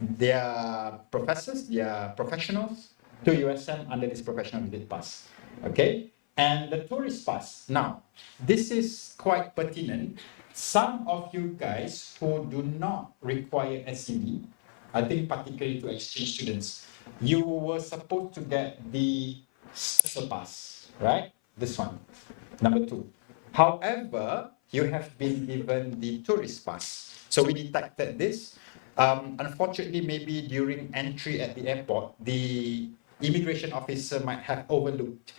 their professors, their professionals to USM under this professional visit pass. Okay, and the tourist pass. Now, this is quite pertinent. Some of you guys who do not require SEB, I think particularly to exchange students, you were supposed to get the special pass, right? This one, number 2. However, you have been given the tourist pass. So we detected this. Unfortunately, maybe during entry at the airport, the immigration officer might have overlooked.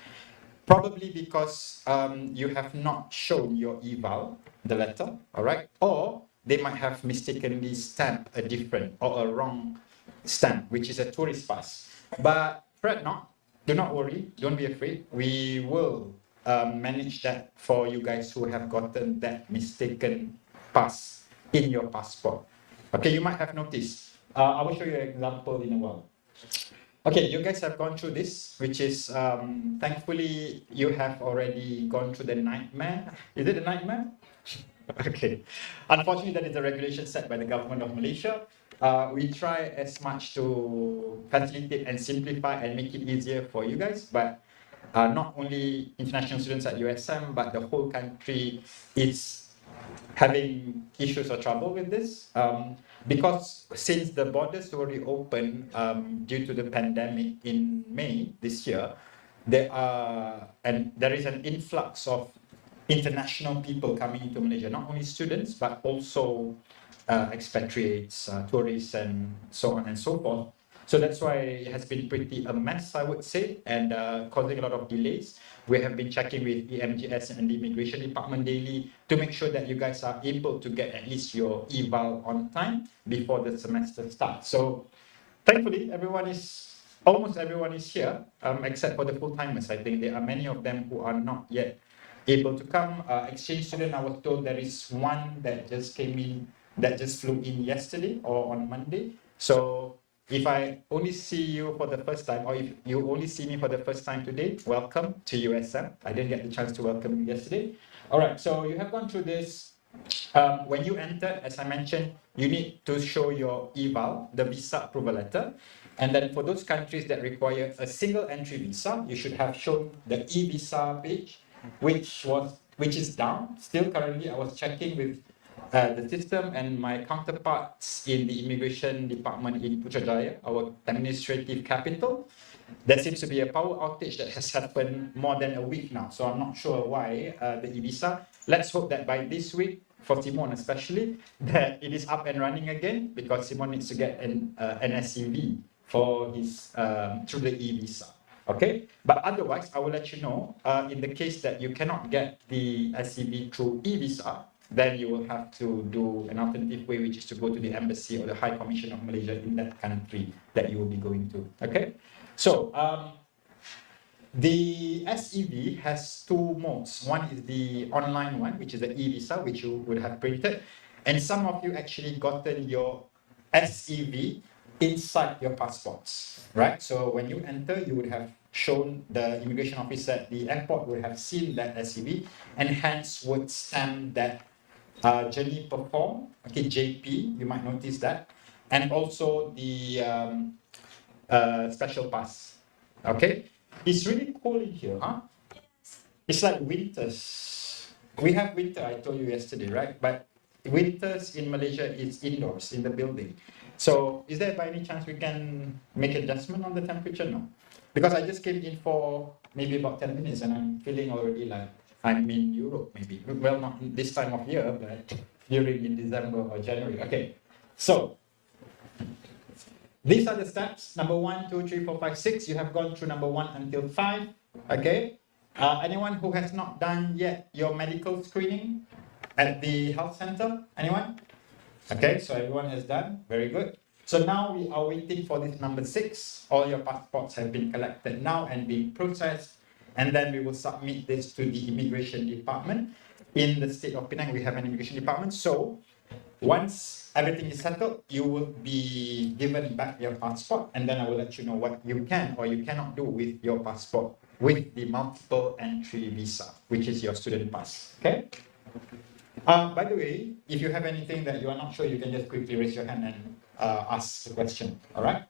Probably because you have not shown your eval, the letter, all right? Or they might have mistakenly stamped a different or a wrong stamp, which is a tourist pass. But fret not, do not worry, don't be afraid. We will manage that for you guys who have gotten that mistaken pass in your passport. Okay, you might have noticed. I will show you an example in a while. Okay, you guys have gone through this, which is, thankfully, you have already gone through the nightmare. Is it a nightmare? Okay. Unfortunately, that is the regulation set by the government of Malaysia. We try as much to facilitate and simplify and make it easier for you guys, but not only international students at USM, but the whole country is having issues or trouble with this. Because since the borders were reopened due to the pandemic in May this year, there is an influx of international people coming into Malaysia, not only students, but also expatriates, tourists, and so on and so forth. So that's why it has been pretty a mess, I would say, and causing a lot of delays. We have been checking with EMGS and the Immigration Department daily to make sure that you guys are able to get at least your eval on time before the semester starts. So thankfully, almost everyone is here, except for the full-timers. I think there are many of them who are not yet able to come. Exchange student, I was told there is one that just came in, that just flew in yesterday or on Monday. So if I only see you for the first time, or if you only see me for the first time today, welcome to USM. I didn't get the chance to welcome you yesterday. All right, so you have gone through this. When you enter, as I mentioned, you need to show your eval, the visa approval letter. And then for those countries that require a single entry visa, you should have shown the e-visa page, which is down. Still currently, I was checking with the system and my counterparts in the immigration department in Putrajaya, our administrative capital. there seems to be a power outage that has happened more than a week now. So I'm not sure why the e-visa. Let's hope that by this week, for Simon especially, that it is up and running again, because Simon needs to get an SCV for his through the e-visa. Okay, but otherwise, I will let you know in the case that you cannot get the SCV through e-visa, then you will have to do an alternative way, which is to go to the embassy or the High Commission of Malaysia in that country that you will be going to. Okay, so the SEV has two modes. One is the online one, which is the e-visa, which you would have printed, and some of you actually gotten your SEV inside your passports, right? So when you enter, you would have shown the immigration officer at the airport would have seen that SEV and hence would stamp that journey performed, okay, JP, you might notice that, and also the special pass, okay? It's really cold in here, huh? It's like winters. We have winter, I told you yesterday, right? But winters in Malaysia is indoors, in the building. So is there by any chance we can make adjustment on the temperature? No. Because I just came in for maybe about 10 minutes and I'm feeling already like I'm in Europe maybe. Well, not this time of year, but during in December or January. Okay, so these are the steps. Number 1, 2, 3, 4, 5, 6. You have gone through number 1 until 5. Okay. Anyone who has not done yet your medical screening at the health center? Anyone? Okay, so everyone has done. Very good. So now we are waiting for this number 6. All your passports have been collected now and being processed. And then we will submit this to the immigration department. In the state of Penang, we have an immigration department. So once everything is settled, you will be given back your passport, and then I will let you know what you can or you cannot do with your passport with the multiple entry visa, which is your student pass. Okay. By the way, if you have anything that you are not sure, you can just quickly raise your hand and ask the question. All right.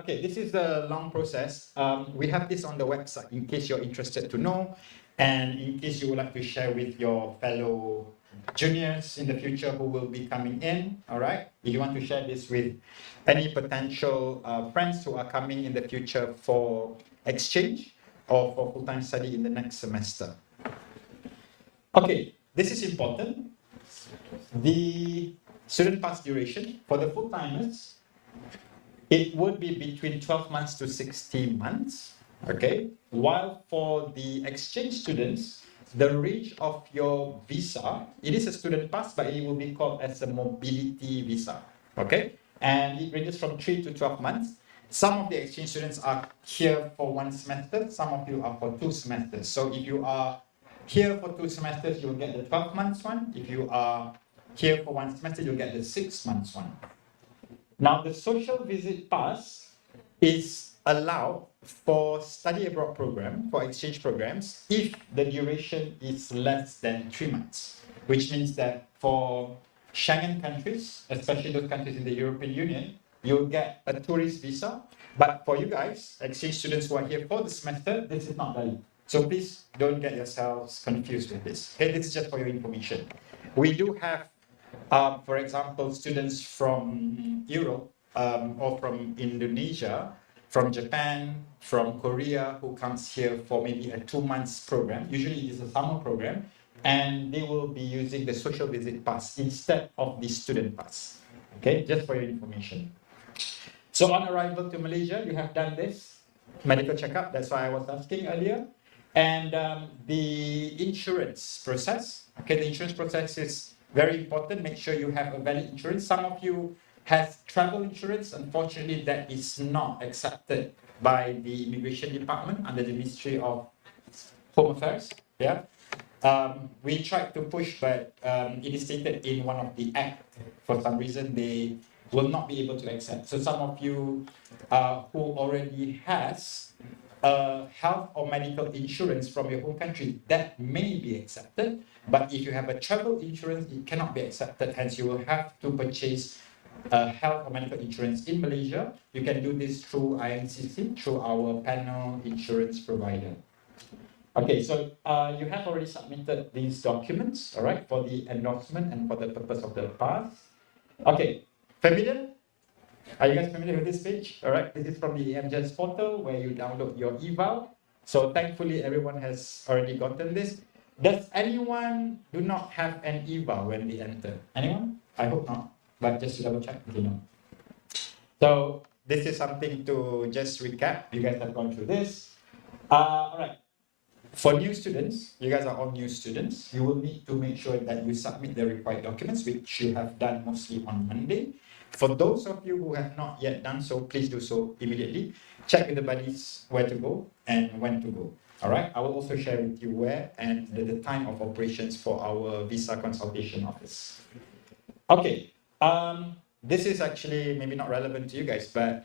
Okay, this is the long process. We have this on the website in case you're interested to know, and in case you would like to share with your fellow juniors in the future who will be coming in. All right, if you want to share this with any potential friends who are coming in the future for exchange or for full-time study in the next semester. Okay, this is important. The student pass duration for the full-timers, it would be between 12 months to 16 months. Okay, while for the exchange students, the range of your visa, it is a student pass, but it will be called as a mobility visa. Okay, and it ranges from 3 to 12 months. Some of the exchange students are here for 1 semester, some of you are for 2 semesters. So if you are here for 2 semesters, you'll get the 12 months one. If you are here for 1 semester, you'll get the 6 months one. Now, the social visit pass is allowed for study abroad program, for exchange programs, if the duration is less than 3 months, which means that for Schengen countries, especially those countries in the European Union, you'll get a tourist visa. But for you guys, exchange students who are here for the semester, this is not valid. So please don't get yourselves confused with this. Okay, this is just for your information. We do have, for example, students from Europe or from Indonesia, from Japan, from Korea, who comes here for maybe a 2 months program. Usually it is a summer program, and they will be using the social visit pass instead of the student pass. Okay, just for your information. So on arrival to Malaysia, you have done this medical checkup. That's why I was asking earlier. And the insurance process. Okay, the insurance process is very important. Make sure you have a valid insurance. Some of you have travel insurance. Unfortunately, that is not accepted by the immigration department under the Ministry of Home Affairs. Yeah. We tried to push, but it is stated in one of the act. For some reason, they will not be able to accept. So some of you who already has health or medical insurance from your home country, that may be accepted. But if you have a travel insurance, it cannot be accepted. Hence, you will have to purchase health or medical insurance in Malaysia. You can do this through INCC, through our panel insurance provider. Okay, so you have already submitted these documents, all right, for the endorsement and for the purpose of the pass. Okay, familiar? Are you guys familiar with this page? All right, this is from the MJS portal where you download your eval. So thankfully, everyone has already gotten this. Does anyone do not have an eval when they enter? Anyone? I hope not, but just to double check, you know. So this is something to just recap. You guys have gone through this. All right. For new students, you guys are all new students. You will need to make sure that you submit the required documents, which you have done mostly on Monday. For those of you who have not yet done so, please do so immediately. Check with the buddies where to go and when to go. All right. I will also share with you where and the time of operations for our visa consultation office. Okay. This is actually maybe not relevant to you guys, but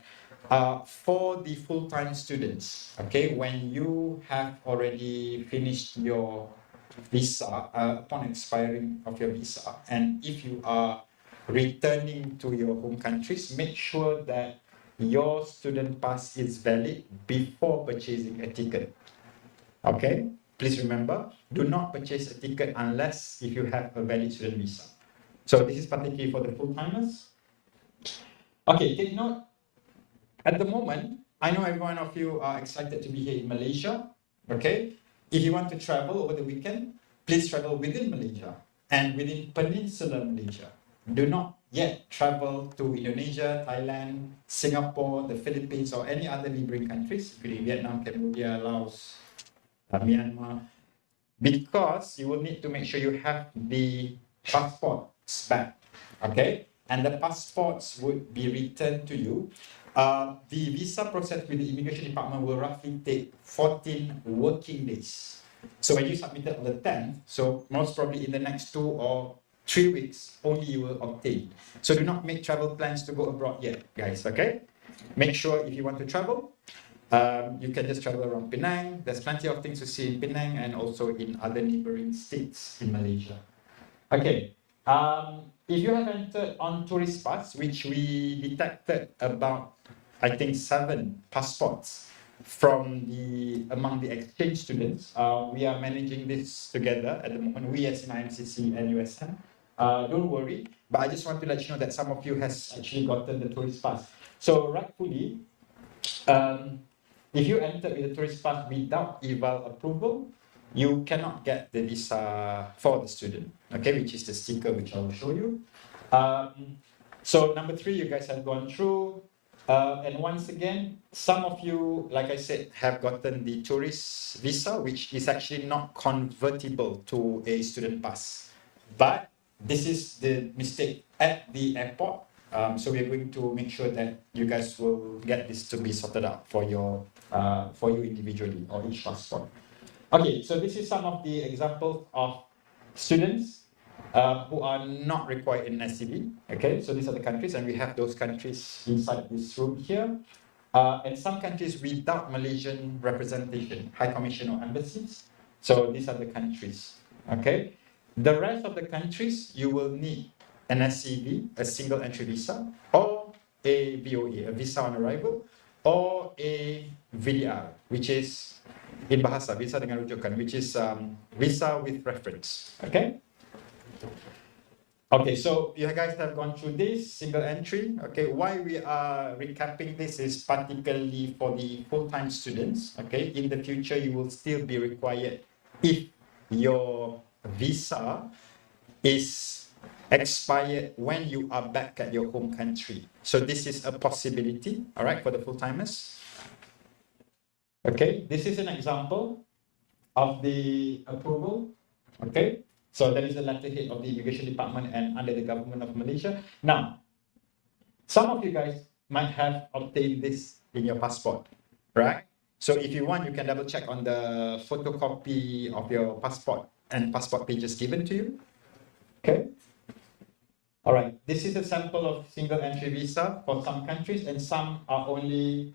for the full-time students, okay, when you have already finished your visa, upon expiring of your visa, and if you are returning to your home countries, make sure that your student pass is valid before purchasing a ticket. Okay, please remember, do not purchase a ticket unless if you have a valid student visa. So this is particularly for the full-timers. Okay, take note. At the moment, I know every one of you are excited to be here in Malaysia. Okay, if you want to travel over the weekend, please travel within Malaysia and within Peninsular Malaysia. Do not yet travel to Indonesia, Thailand, Singapore, the Philippines, or any other neighboring countries, including Vietnam, Cambodia, Laos, Myanmar, because you will need to make sure you have the passports back. Okay, and the passports would be returned to you. The visa process with the immigration department will roughly take 14 working days. So when you submit it on the 10th, so most probably in the next 2 or 3 weeks, only you will obtain. So do not make travel plans to go abroad yet, guys, okay? Make sure if you want to travel, you can just travel around Penang. There's plenty of things to see in Penang and also in other neighboring states in Malaysia. Okay. If you have entered on tourist pass, which we detected about, I think, 7 passports from among the exchange students, we are managing this together at the moment. We as in IMCC and USM. Don't worry, but I just want to let you know that some of you has actually gotten the tourist pass. So rightfully, if you enter with a tourist pass without eval approval, you cannot get the visa for the student, okay, which is the sticker which I will show you. So number 3, you guys have gone through. And once again, some of you, like I said, have gotten the tourist visa, which is actually not convertible to a student pass. But this is the mistake at the airport. So we're going to make sure that you guys will get this to be sorted out for you individually or each passport. Okay, so this is some of the examples of students who are not required in SCB. Okay, so these are the countries, and we have those countries inside this room here. And some countries without Malaysian representation, High Commission or embassies. So these are the countries. Okay, the rest of the countries, you will need an SCV, a single entry visa, or a VOA, a visa on arrival, or a VDR, which is in Bahasa, visa dengan rujukan, which is visa with reference. Okay. Okay, so you guys have gone through this single entry. Okay, why we are recapping this is particularly for the full-time students. Okay, in the future you will still be required if your visa is expired when you are back at your home country. So this is a possibility, all right, for the full-timers. Okay, this is an example of the approval. Okay, so that is the letterhead of the Immigration Department and under the Government of Malaysia. Now, some of you guys might have obtained this in your passport, right? So if you want, you can double check on the photocopy of your passport and passport pages given to you. Okay. All right, this is a sample of single entry visa for some countries, and some are only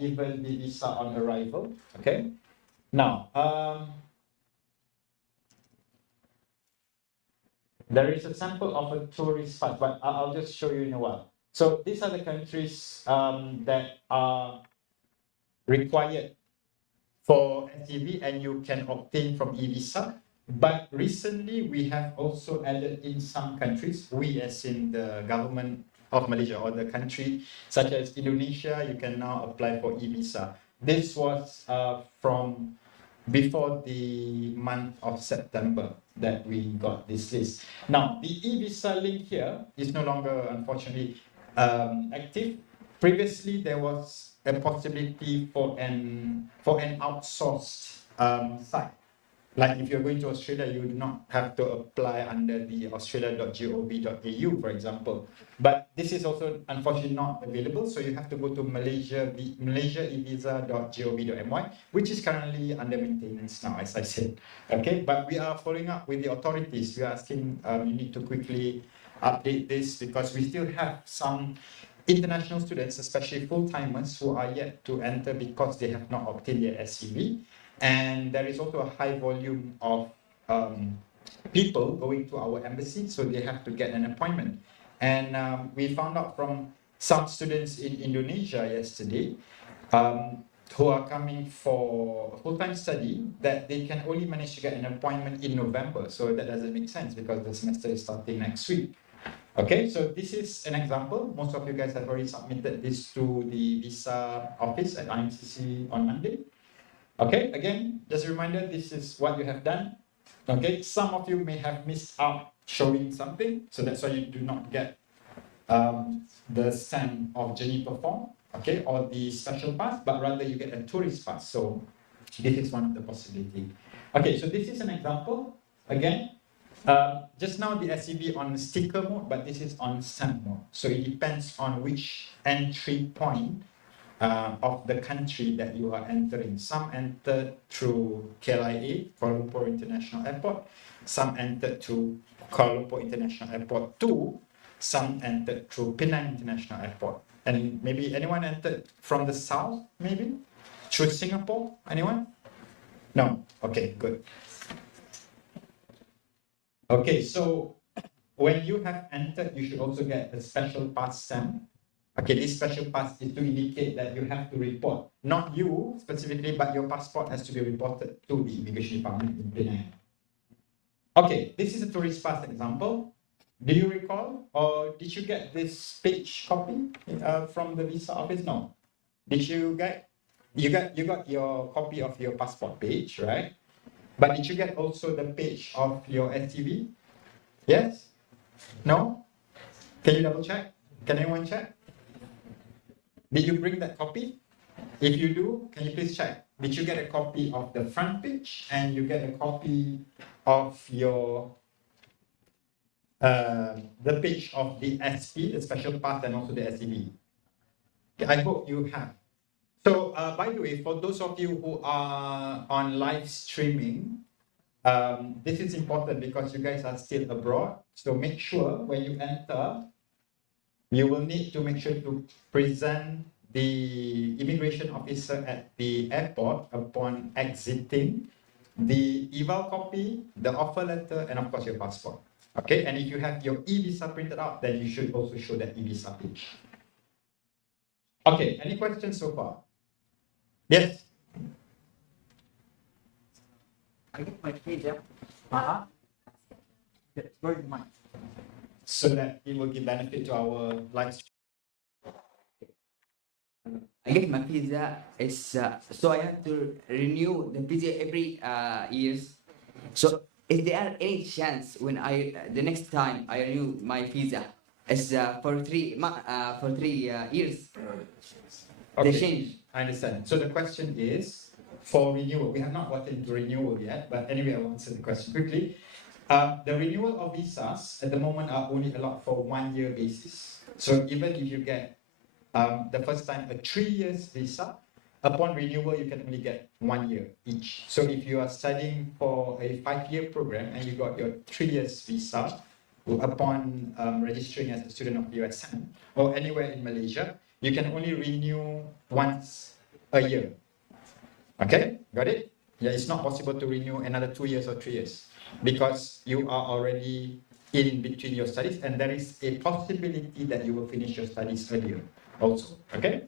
given the visa on arrival. Okay. Now, there is a sample of a tourist pass, but I'll just show you in a while. So these are the countries that are required for SCV, and you can obtain from e-visa. But recently, we have also added in some countries, we as in the government of Malaysia or the country such as Indonesia, you can now apply for e-visa. This was from before the month of September that we got this list. Now, the e-visa link here is no longer, unfortunately, active. Previously, there was a possibility for an outsourced site. Like if you're going to Australia, you would not have to apply under the australia.gov.au, for example. But this is also unfortunately not available, so you have to go to malaysiaevisa.gov.my, which is currently under maintenance now, as I said. Okay, but we are following up with the authorities. We are asking you need to quickly update this because we still have some international students, especially full-timers, who are yet to enter because they have not obtained their SCV. And there is also a high volume of people going to our embassy, so they have to get an appointment. And we found out from some students in Indonesia yesterday who are coming for full-time study that they can only manage to get an appointment in November. So that doesn't make sense because the semester is starting next week. Okay, so this is an example. Most of you guys have already submitted this to the visa office at IMCC on Monday. Okay, again, just a reminder, this is what you have done. Okay, some of you may have missed out showing something, so that's why you do not get the stamp of journey performed, okay, or the special pass, but rather you get a tourist pass. So this is one of the possibility. Okay, so this is an example. Again, just now the SCB on sticker mode, but this is on stamp mode. So it depends on which entry point of the country that you are entering. Some entered through KLIA, Kuala Lumpur International Airport. Some entered through Kuala Lumpur International Airport 2. Some entered through Penang International Airport. And maybe anyone entered from the south, maybe? Through Singapore? Anyone? No? Okay, good. Okay, so when you have entered, you should also get a special pass stamp. Okay, this special pass is to indicate that you have to report, not you specifically, but your passport has to be reported to the Immigration Department in Penang. Okay, this is a tourist pass example. Do you recall, or did you get this page copy from the visa office? No. Did you get? You got your copy of your passport page, right? But did you get also the page of your STV? Yes? No? Can you double check? Can anyone check? Did you bring that copy? If you do, can you please check? Did you get a copy of the front page and you get a copy of your the page of the SP, the special pass, and also the SCB? I hope you have. So, by the way, for those of you who are on live streaming, this is important because you guys are still abroad. So make sure when you enter, you will need to make sure to present the immigration officer at the airport upon exiting the eval copy, the offer letter, and of course your passport. Okay, and if you have your e-visa printed out, then you should also show that e-visa page. Okay, any questions so far? Yes? I get my page, yeah. That's very much. So that it will give benefit to our live stream. I get my visa. It's so I have to renew the visa every years. So is there any chance when the next time I renew my visa, it's for 3 years? They change. I understand. So the question is for renewal. We have not gotten to renewal yet, but anyway, I will answer the question quickly. The renewal of visas at the moment are only allowed for 1 year basis. So even if you get the first time a 3 years visa, upon renewal you can only get 1 year each. So if you are studying for a 5-year program and you got your 3 years visa upon registering as a student of USM or anywhere in Malaysia, you can only renew once a year. Okay, got it? Yeah, it's not possible to renew another 2 years or 3 years because you are already in between your studies and there is a possibility that you will finish your studies earlier also. Okay,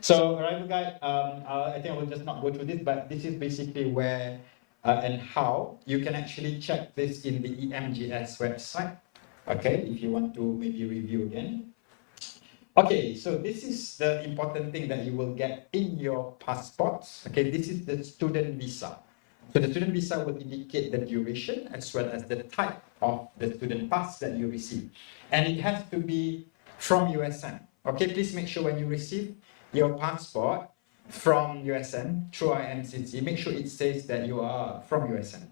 so arrival guide, I think I will just not go through this, but this is basically where and how you can actually check this in the EMGS website. Okay, if you want to maybe review again. Okay, so this is the important thing that you will get in your passports. Okay, this is the student visa. So the student visa will indicate the duration as well as the type of the student pass that you receive. And it has to be from USN. Okay, please make sure when you receive your passport from USN through IMCC, make sure it says that you are from USN.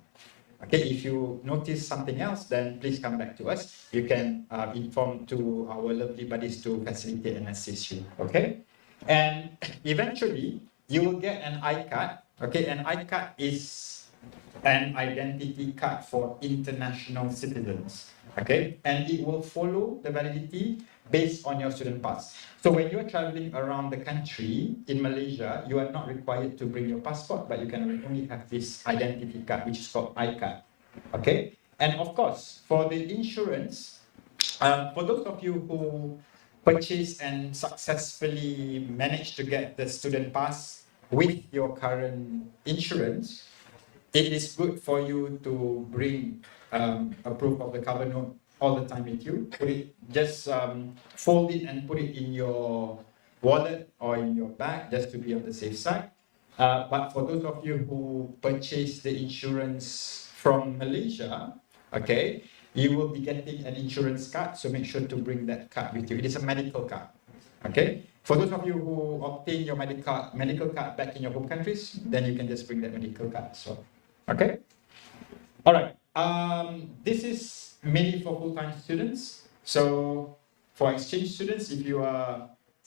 Okay, if you notice something else, then please come back to us. You can inform to our lovely buddies to facilitate and assist you. Okay, and eventually you will get an I-card. Okay, an I-card is an identity card for international citizens. Okay, and it will follow the validity based on your student pass. So when you're traveling around the country in Malaysia, you are not required to bring your passport, but you can only have this identity card, which is called I-card. Okay, and of course, for the insurance, for those of you who purchase and successfully manage to get the student pass with your current insurance, it is good for you to bring a proof of the cover note all the time with you. Put it, just fold it and put it in your wallet or in your bag just to be on the safe side. But for those of you who purchase the insurance from Malaysia, okay, you will be getting an insurance card, so make sure to bring that card with you. It is a medical card, okay? For those of you who obtain your medical card back in your home countries, then you can just bring that medical card, so, okay? All right, this is mainly for full-time students. So for exchange students, if you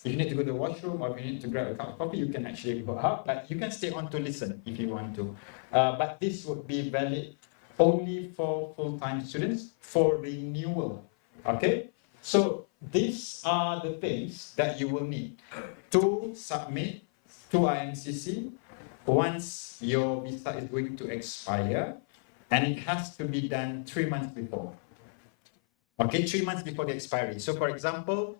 need to go to the washroom or if you need to grab a cup of coffee, you can actually go out, but you can stay on to listen if you want to. But this would be valid only for full-time students for renewal, okay? So these are the things that you will need to submit to IMCC once your visa is going to expire, and it has to be done 3 months before. Okay, 3 months before the expiry. So for example,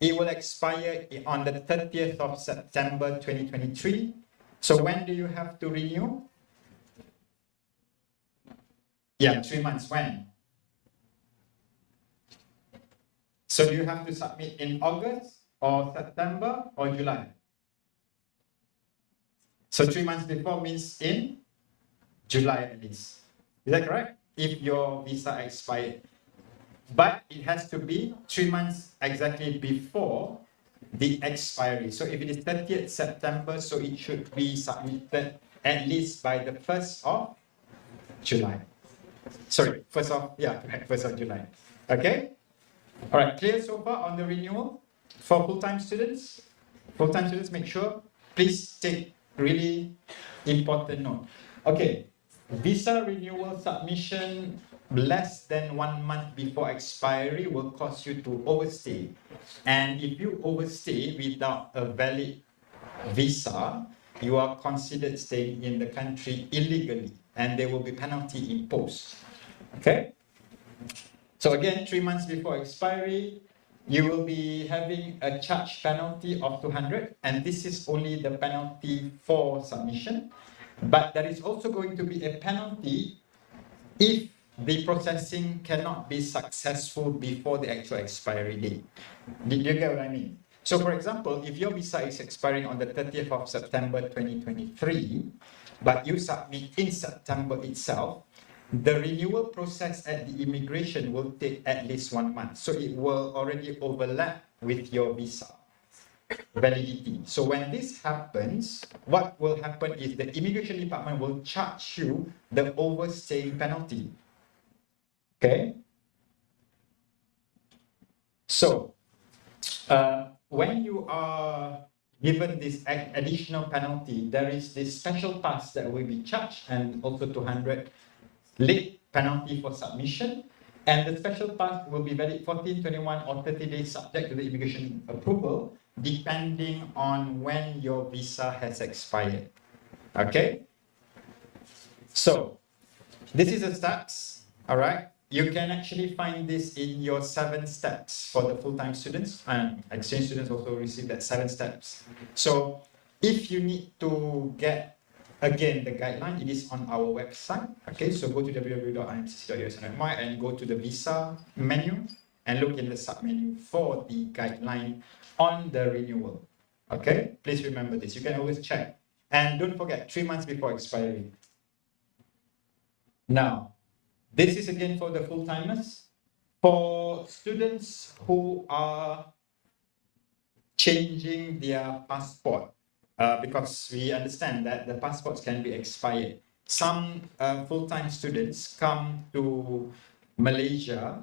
it will expire on the 30th of September 2023. So when do you have to renew? Yeah, 3 months. When? So do you have to submit in August or September or July? So 3 months before means in July at least. Is that correct? If your visa expired. But it has to be 3 months exactly before the expiry. So if it is 30th September, so it should be submitted at least by the 1st of July. Sorry, 1st of July. Okay? All right, clear so far on the renewal? For full-time students, make sure, please take really important note. Okay, visa renewal submission less than 1 month before expiry will cause you to overstay. And if you overstay without a valid visa, you are considered staying in the country illegally, and there will be penalty imposed. Okay? So again, 3 months before expiry, you will be having a charge penalty of 200, and this is only the penalty for submission. But there is also going to be a penalty if the processing cannot be successful before the actual expiry date. Did you get what I mean? So for example, if your visa is expiring on the 30th of September 2023, but you submit in September itself, the renewal process at the immigration will take at least 1 month. So it will already overlap with your visa validity. So when this happens, what will happen is the immigration department will charge you the overstaying penalty. Okay? So, when you are given this additional penalty, there is this special pass that will be charged and also 200 late penalty for submission. And the special pass will be valid 14, 21 or 30 days subject to the immigration approval, depending on when your visa has expired. Okay? So, this is the steps, all right? You can actually find this in your 7 steps for the full-time students, and exchange students also receive that 7 steps. So if you need to get, again, the guideline, it is on our website. Okay, so go to www.imcc.usn.my and go to the visa menu, and look in the submenu for the guideline on the renewal. Okay, please remember this. You can always check. And don't forget, 3 months before expiry. Now, this is again for the full-timers. For students who are changing their passport, because we understand that the passports can be expired. Some full-time students come to Malaysia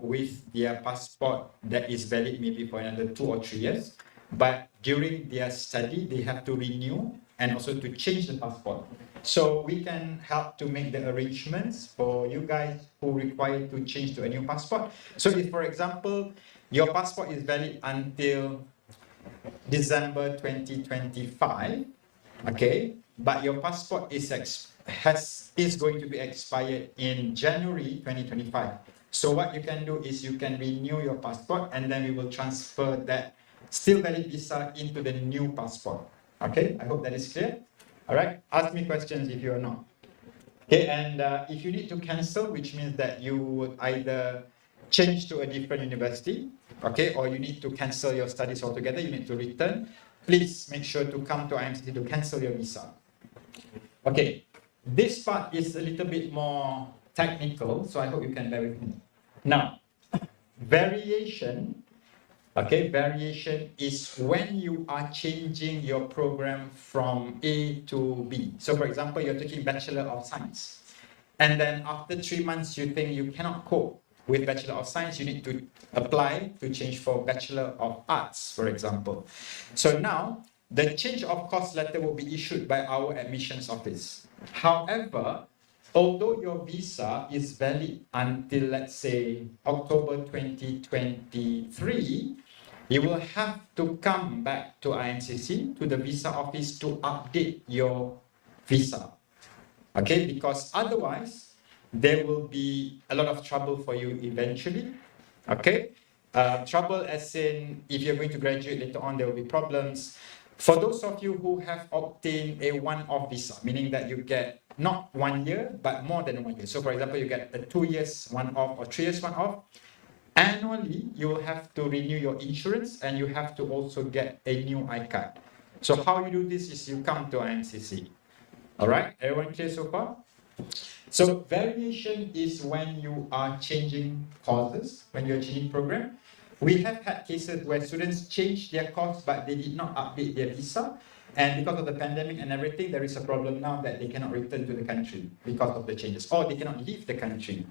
with their passport that is valid maybe for another 2 or 3 years, but during their study they have to renew and also to change the passport. So we can help to make the arrangements for you guys who require to change to a new passport. So if, for example, your passport is valid until December 2025, okay, but your passport is going to be expired in January 2025. So what you can do is you can renew your passport, and then we will transfer that still valid visa into the new passport. Okay, I hope that is clear. All right, ask me questions if you are not. Okay, and if you need to cancel, which means that you would either change to a different university, okay, or you need to cancel your studies altogether, you need to return, please make sure to come to IMCC to cancel your visa. Okay, this part is a little bit more technical, so I hope you can bear with me. Now, variation. Okay, variation is when you are changing your program from A to B. So for example, you're taking Bachelor of Science, and then after 3 months, you think you cannot cope with Bachelor of Science, you need to apply to change for Bachelor of Arts, for example. So now, the change of course letter will be issued by our admissions office. However, although your visa is valid until, let's say, October 2023, you will have to come back to IMCC, to the visa office, to update your visa. Okay, because otherwise, there will be a lot of trouble for you eventually. Okay, trouble as in if you're going to graduate later on, there will be problems. For those of you who have obtained a one-off visa, meaning that you get not 1 year, but more than 1 year. So for example, you get a 2 years one-off or 3 years one-off. Annually, you will have to renew your insurance, and you have to also get a new I-card. So how you do this is you come to IMCC. All right, everyone clear so far? So variation is when you are changing courses, when you're changing program. We have had cases where students changed their course, but they did not update their visa. And because of the pandemic and everything, there is a problem now that they cannot return to the country because of the changes, or they cannot leave the country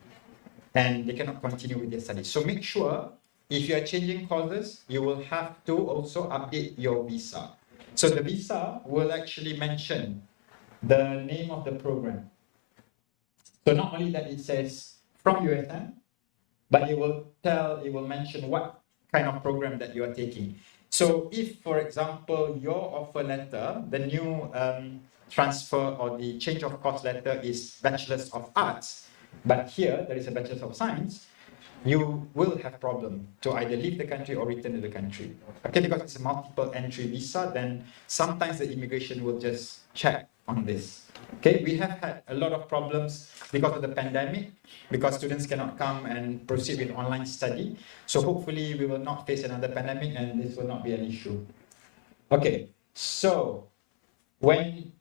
and they cannot continue with their studies. So make sure if you are changing courses, you will have to also update your visa. So the visa will actually mention the name of the program. So not only that it says from USM, but it will mention what kind of program that you are taking. So if, for example, your offer letter, the new transfer or the change of course letter is Bachelor's of Arts, but here there is a Bachelor's of Science, you will have problem to either leave the country or return to the country. Okay, because it's a multiple entry visa, then sometimes the immigration will just check on this. Okay, we have had a lot of problems because of the pandemic, because students cannot come and proceed with online study. So hopefully we will not face another pandemic and this will not be an issue. Okay, so when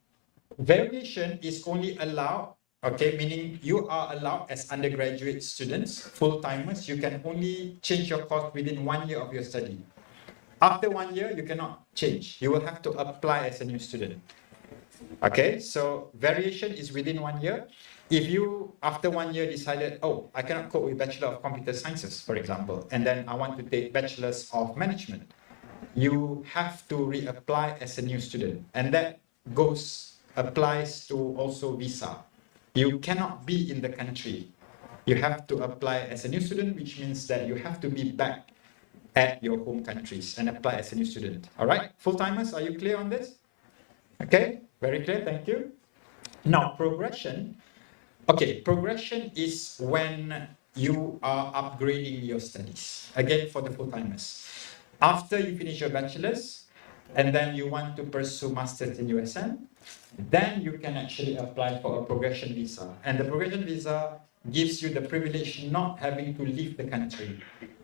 variation is only allowed, okay, meaning you are allowed as undergraduate students, full-timers, you can only change your course within 1 year of your study. After 1 year, you cannot change. You will have to apply as a new student. Okay, so variation is within 1 year. If you, after 1 year, decided, oh, I cannot cope with Bachelor of Computer Sciences, for example, and then I want to take Bachelor's of Management, you have to reapply as a new student. And that applies to also visa. You cannot be in the country. You have to apply as a new student, which means that you have to be back at your home countries and apply as a new student. All right, full-timers, are you clear on this? Okay, very clear, thank you. Now, progression. Okay, progression is when you are upgrading your studies. Again, for the full-timers. After you finish your bachelor's, and then you want to pursue master's in USM, then you can actually apply for a progression visa. And the progression visa gives you the privilege not having to leave the country.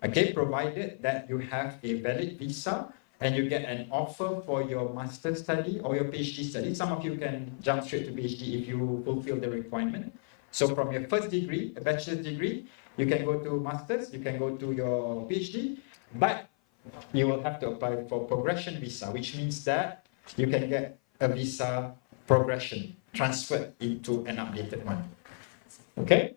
Okay, provided that you have a valid visa and you get an offer for your master's study or your PhD study. Some of you can jump straight to PhD if you fulfill the requirement. So from your first degree, a bachelor's degree, you can go to master's, you can go to your PhD, but you will have to apply for progression visa, which means that you can get a visa progression transferred into an updated one. Okay?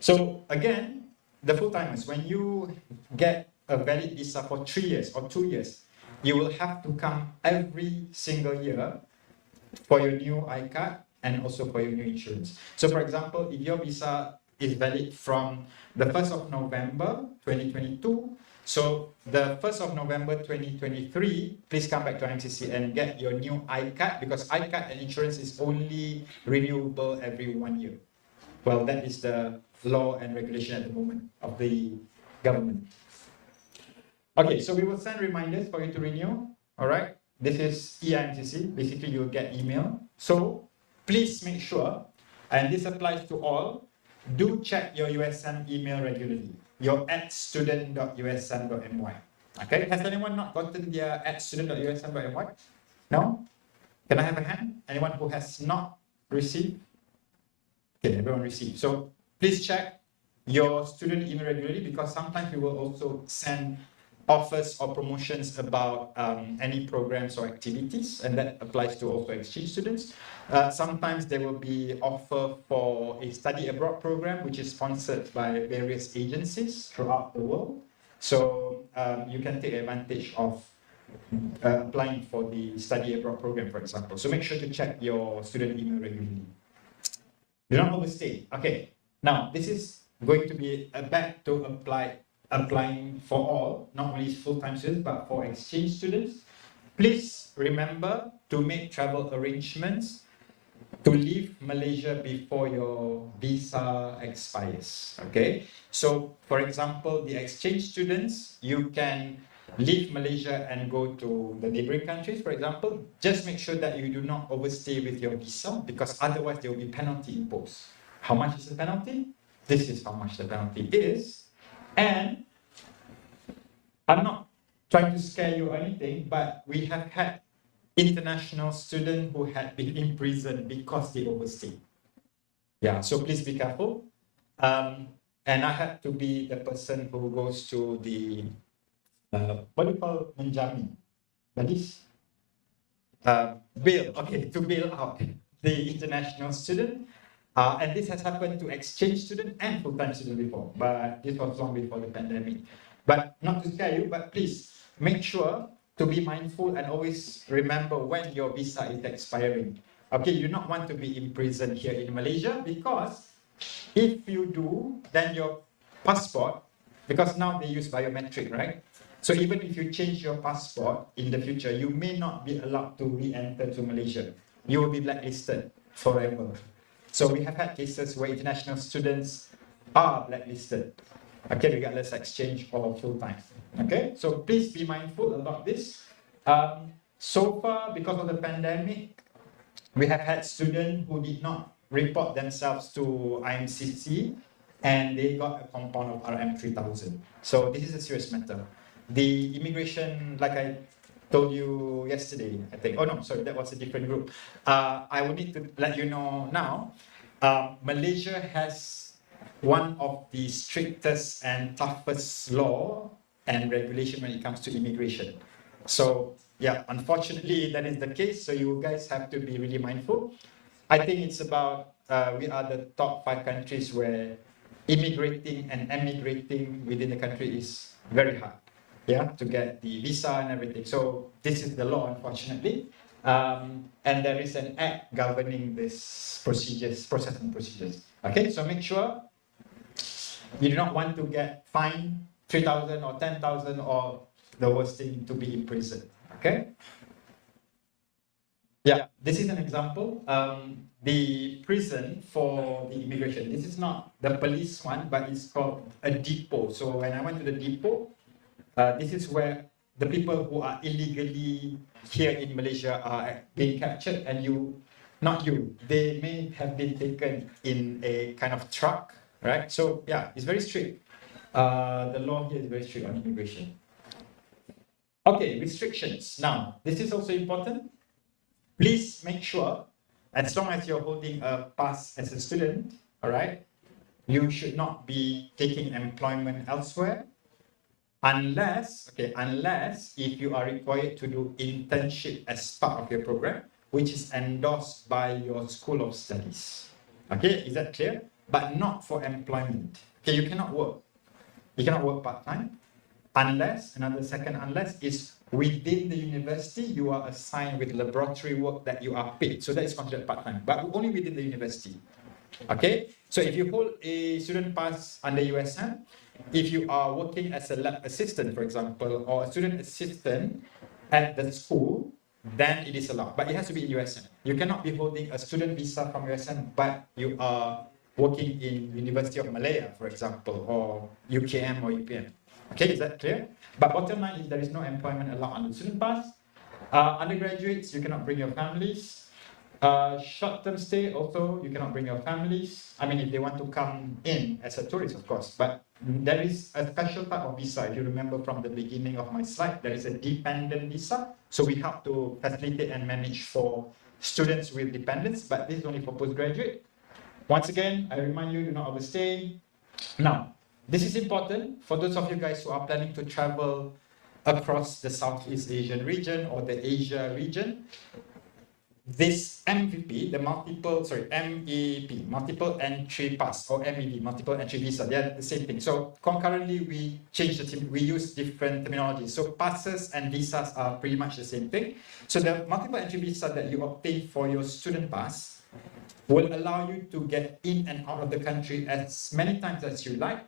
So again, the full-timers, when you get a valid visa for 3 years or 2 years, you will have to come every single year for your new iCard and also for your new insurance. So for example, if your visa is valid from the 1st of November 2022, so the 1st of November 2023, please come back to IMCC and get your new iCard, because iCard and insurance is only renewable every 1 year. Well, that is the law and regulation at the moment of the government. Okay, so we will send reminders for you to renew. All right, this is eIMCC. Basically, you'll get email. So please make sure, and this applies to all, do check your USM email regularly. Your @student.usm.my. Okay, has anyone not gotten their @student.usm.my? No? Can I have a hand? Anyone who has not received? Okay, everyone received. So please check your student email regularly, because sometimes we will also send offers or promotions about any programs or activities, and that applies to also exchange students. Sometimes there will be offer for a study abroad program, which is sponsored by various agencies throughout the world. So you can take advantage of applying for the study abroad program, for example. So make sure to check your student email regularly. Do not overstay. Okay, now this is going to be back to applying for all, not only full-time students, but for exchange students. Please remember to make travel arrangements to leave Malaysia before your visa expires. Okay, so for example, the exchange students, you can leave Malaysia and go to the neighboring countries, for example. Just make sure that you do not overstay with your visa, because otherwise there will be penalty imposed. How much is the penalty? This is how much the penalty is. And I'm not trying to scare you or anything, but we have had international students who had been imprisoned because they overstayed. Yeah, so please be careful. And I had to be the person who goes to the what do you call menjamin? That is bail. Okay, to bail out the international student. And this has happened to exchange student and full-time student before, but this was long before the pandemic. But not to scare you, but please make sure to be mindful and always remember when your visa is expiring. Okay, you do not want to be imprisoned here in Malaysia, because if you do, then your passport, because now they use biometric, right? So even if you change your passport in the future, you may not be allowed to re-enter to Malaysia. You will be blacklisted forever. So we have had cases where international students are blacklisted, okay, regardless exchange or full-time. Okay, so please be mindful about this. So far, because of the pandemic, we have had students who did not report themselves to IMCC, and they got a compound of RM3000. So this is a serious matter. The immigration, like I told you yesterday, I think. Oh no, sorry, that was a different group. I will need to let you know now. Malaysia has one of the strictest and toughest law and regulation when it comes to immigration. So yeah, unfortunately that is the case. So you guys have to be really mindful. I think it's about we are the top 5 countries where immigrating and emigrating within the country is very hard. Yeah, to get the visa and everything. So this is the law, unfortunately. And there is an act governing this process and procedures. Okay, so make sure you do not want to get fined 3,000 or 10,000, or the worst thing, to be imprisoned. Okay. Yeah, this is an example. The prison for the immigration. This is not the police one, but it's called a depot. So when I went to the depot, this is where the people who are illegally here in Malaysia are being captured, and you not you. They may have been taken in a kind of truck, right? So yeah, it's very strict. The law here is very strict on immigration. Okay, restrictions. Now, this is also important. Please make sure, as long as you're holding a pass as a student, all right, you should not be taking employment elsewhere unless if you are required to do internship as part of your program, which is endorsed by your school of studies. Okay, is that clear? But not for employment. Okay, you cannot work. You cannot work part-time unless is within the university you are assigned with laboratory work that you are paid. So that is considered part-time, but only within the university. Okay, so if you hold a student pass under USM, if you are working as a lab assistant, for example, or a student assistant at the school, then it is allowed, but it has to be in USM. You cannot be holding a student visa from USM, but you are working in University of Malaya, for example, or UKM or UPM. Okay, is that clear? But bottom line is there is no employment allowed under student pass. Undergraduates, you cannot bring your families. Short-term stay, also, you cannot bring your families. I mean, if they want to come in as a tourist, of course. But there is a special type of visa. If you remember from the beginning of my slide, there is a dependent visa. So we have to facilitate and manage for students with dependents, but this is only for postgraduate. Once again, I remind you, do not overstay. Now, this is important for those of you guys who are planning to travel across the Southeast Asian region or the Asia region. This MEP, MEP, multiple entry pass, or MEV, multiple entry visa, they are the same thing. So concurrently, we use different terminologies. So passes and visas are pretty much the same thing. So the multiple entry visa that you obtain for your student pass will allow you to get in and out of the country as many times as you like.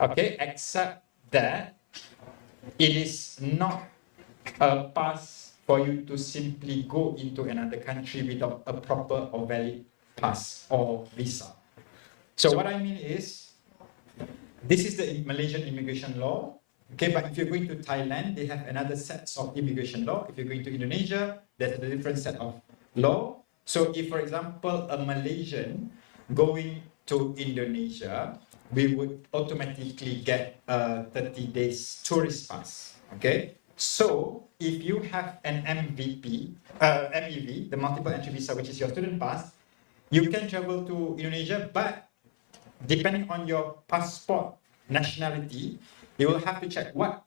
Okay, except that it is not a pass for you to simply go into another country without a proper or valid pass or visa. So what I mean is, this is the Malaysian immigration law. Okay, but if you're going to Thailand, they have another set of immigration law. If you're going to Indonesia, there's a different set of law. So if, for example, a Malaysian going to Indonesia, we would automatically get a 30 days tourist pass. Okay, so if you have an MEV, the multiple entry visa, which is your student pass, you can travel to Indonesia, but depending on your passport nationality, you will have to check what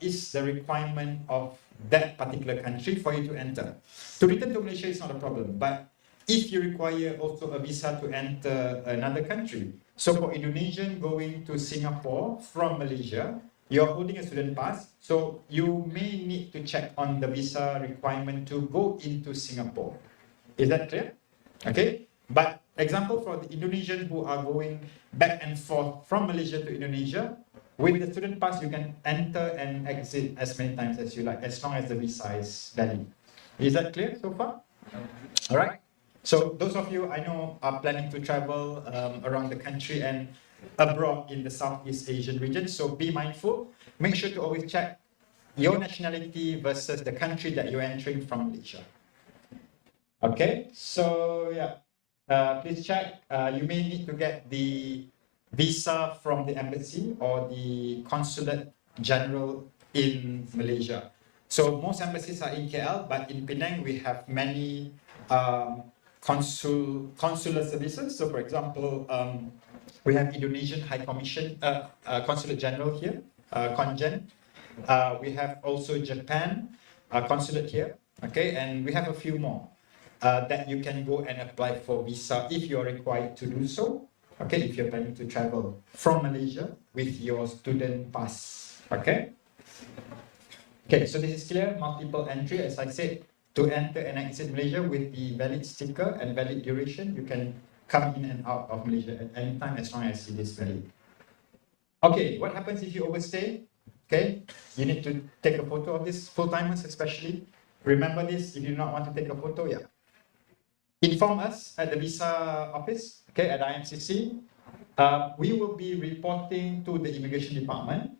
is the requirement of that particular country for you to enter. To return to Malaysia is not a problem, but if you require also a visa to enter another country, so for Indonesian going to Singapore from Malaysia, you're holding a student pass, so you may need to check on the visa requirement to go into Singapore. Is that clear? Okay, but example for the Indonesian who are going back and forth from Malaysia to Indonesia, with the student pass, you can enter and exit as many times as you like, as long as the visa is valid. Is that clear so far? All right. So those of you I know are planning to travel around the country and abroad in the Southeast Asian region, so be mindful. Make sure to always check your nationality versus the country that you're entering from Malaysia. Okay, so yeah, please check. You may need to get the visa from the embassy or the consulate general in Malaysia. So most embassies are in KL, but in Penang we have many consular services. So for example, we have Indonesian High Commission, Consulate General here, Congen. We have also Japan Consulate here, okay, and we have a few more that you can go and apply for visa if you're required to do so, okay, if you're planning to travel from Malaysia with your student pass, okay. Okay, so this is clear, multiple entry, as I said, to enter and exit Malaysia with the valid sticker and valid duration, you can come in and out of Malaysia at any time as long as it is valid. Okay, what happens if you overstay? Okay, you need to take a photo of this, full-timers especially. Remember this, if you do not want to take a photo, yeah. Inform us at the visa office, okay, at IMCC. We will be reporting to the immigration department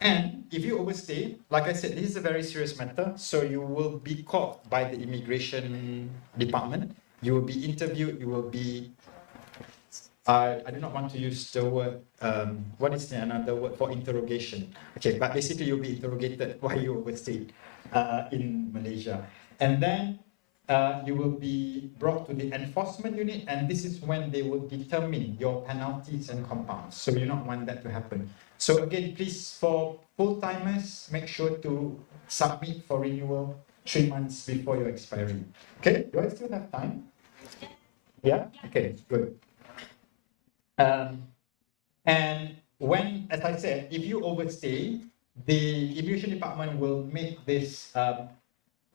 And if you overstay, like I said, this is a very serious matter. So you will be caught by the immigration department. You will be interviewed. You will be. I do not want to use the word. What is another word for interrogation? Okay, but basically you'll be interrogated why you overstayed in Malaysia, and then you will be brought to the enforcement unit, and this is when they will determine your penalties and compounds. So you don't want that to happen. So again, please, for full-timers, make sure to submit for renewal 3 months before your expiry. Okay, do I still have time? Yeah? Okay, good. And when, as I said, if you overstay, the immigration department will make this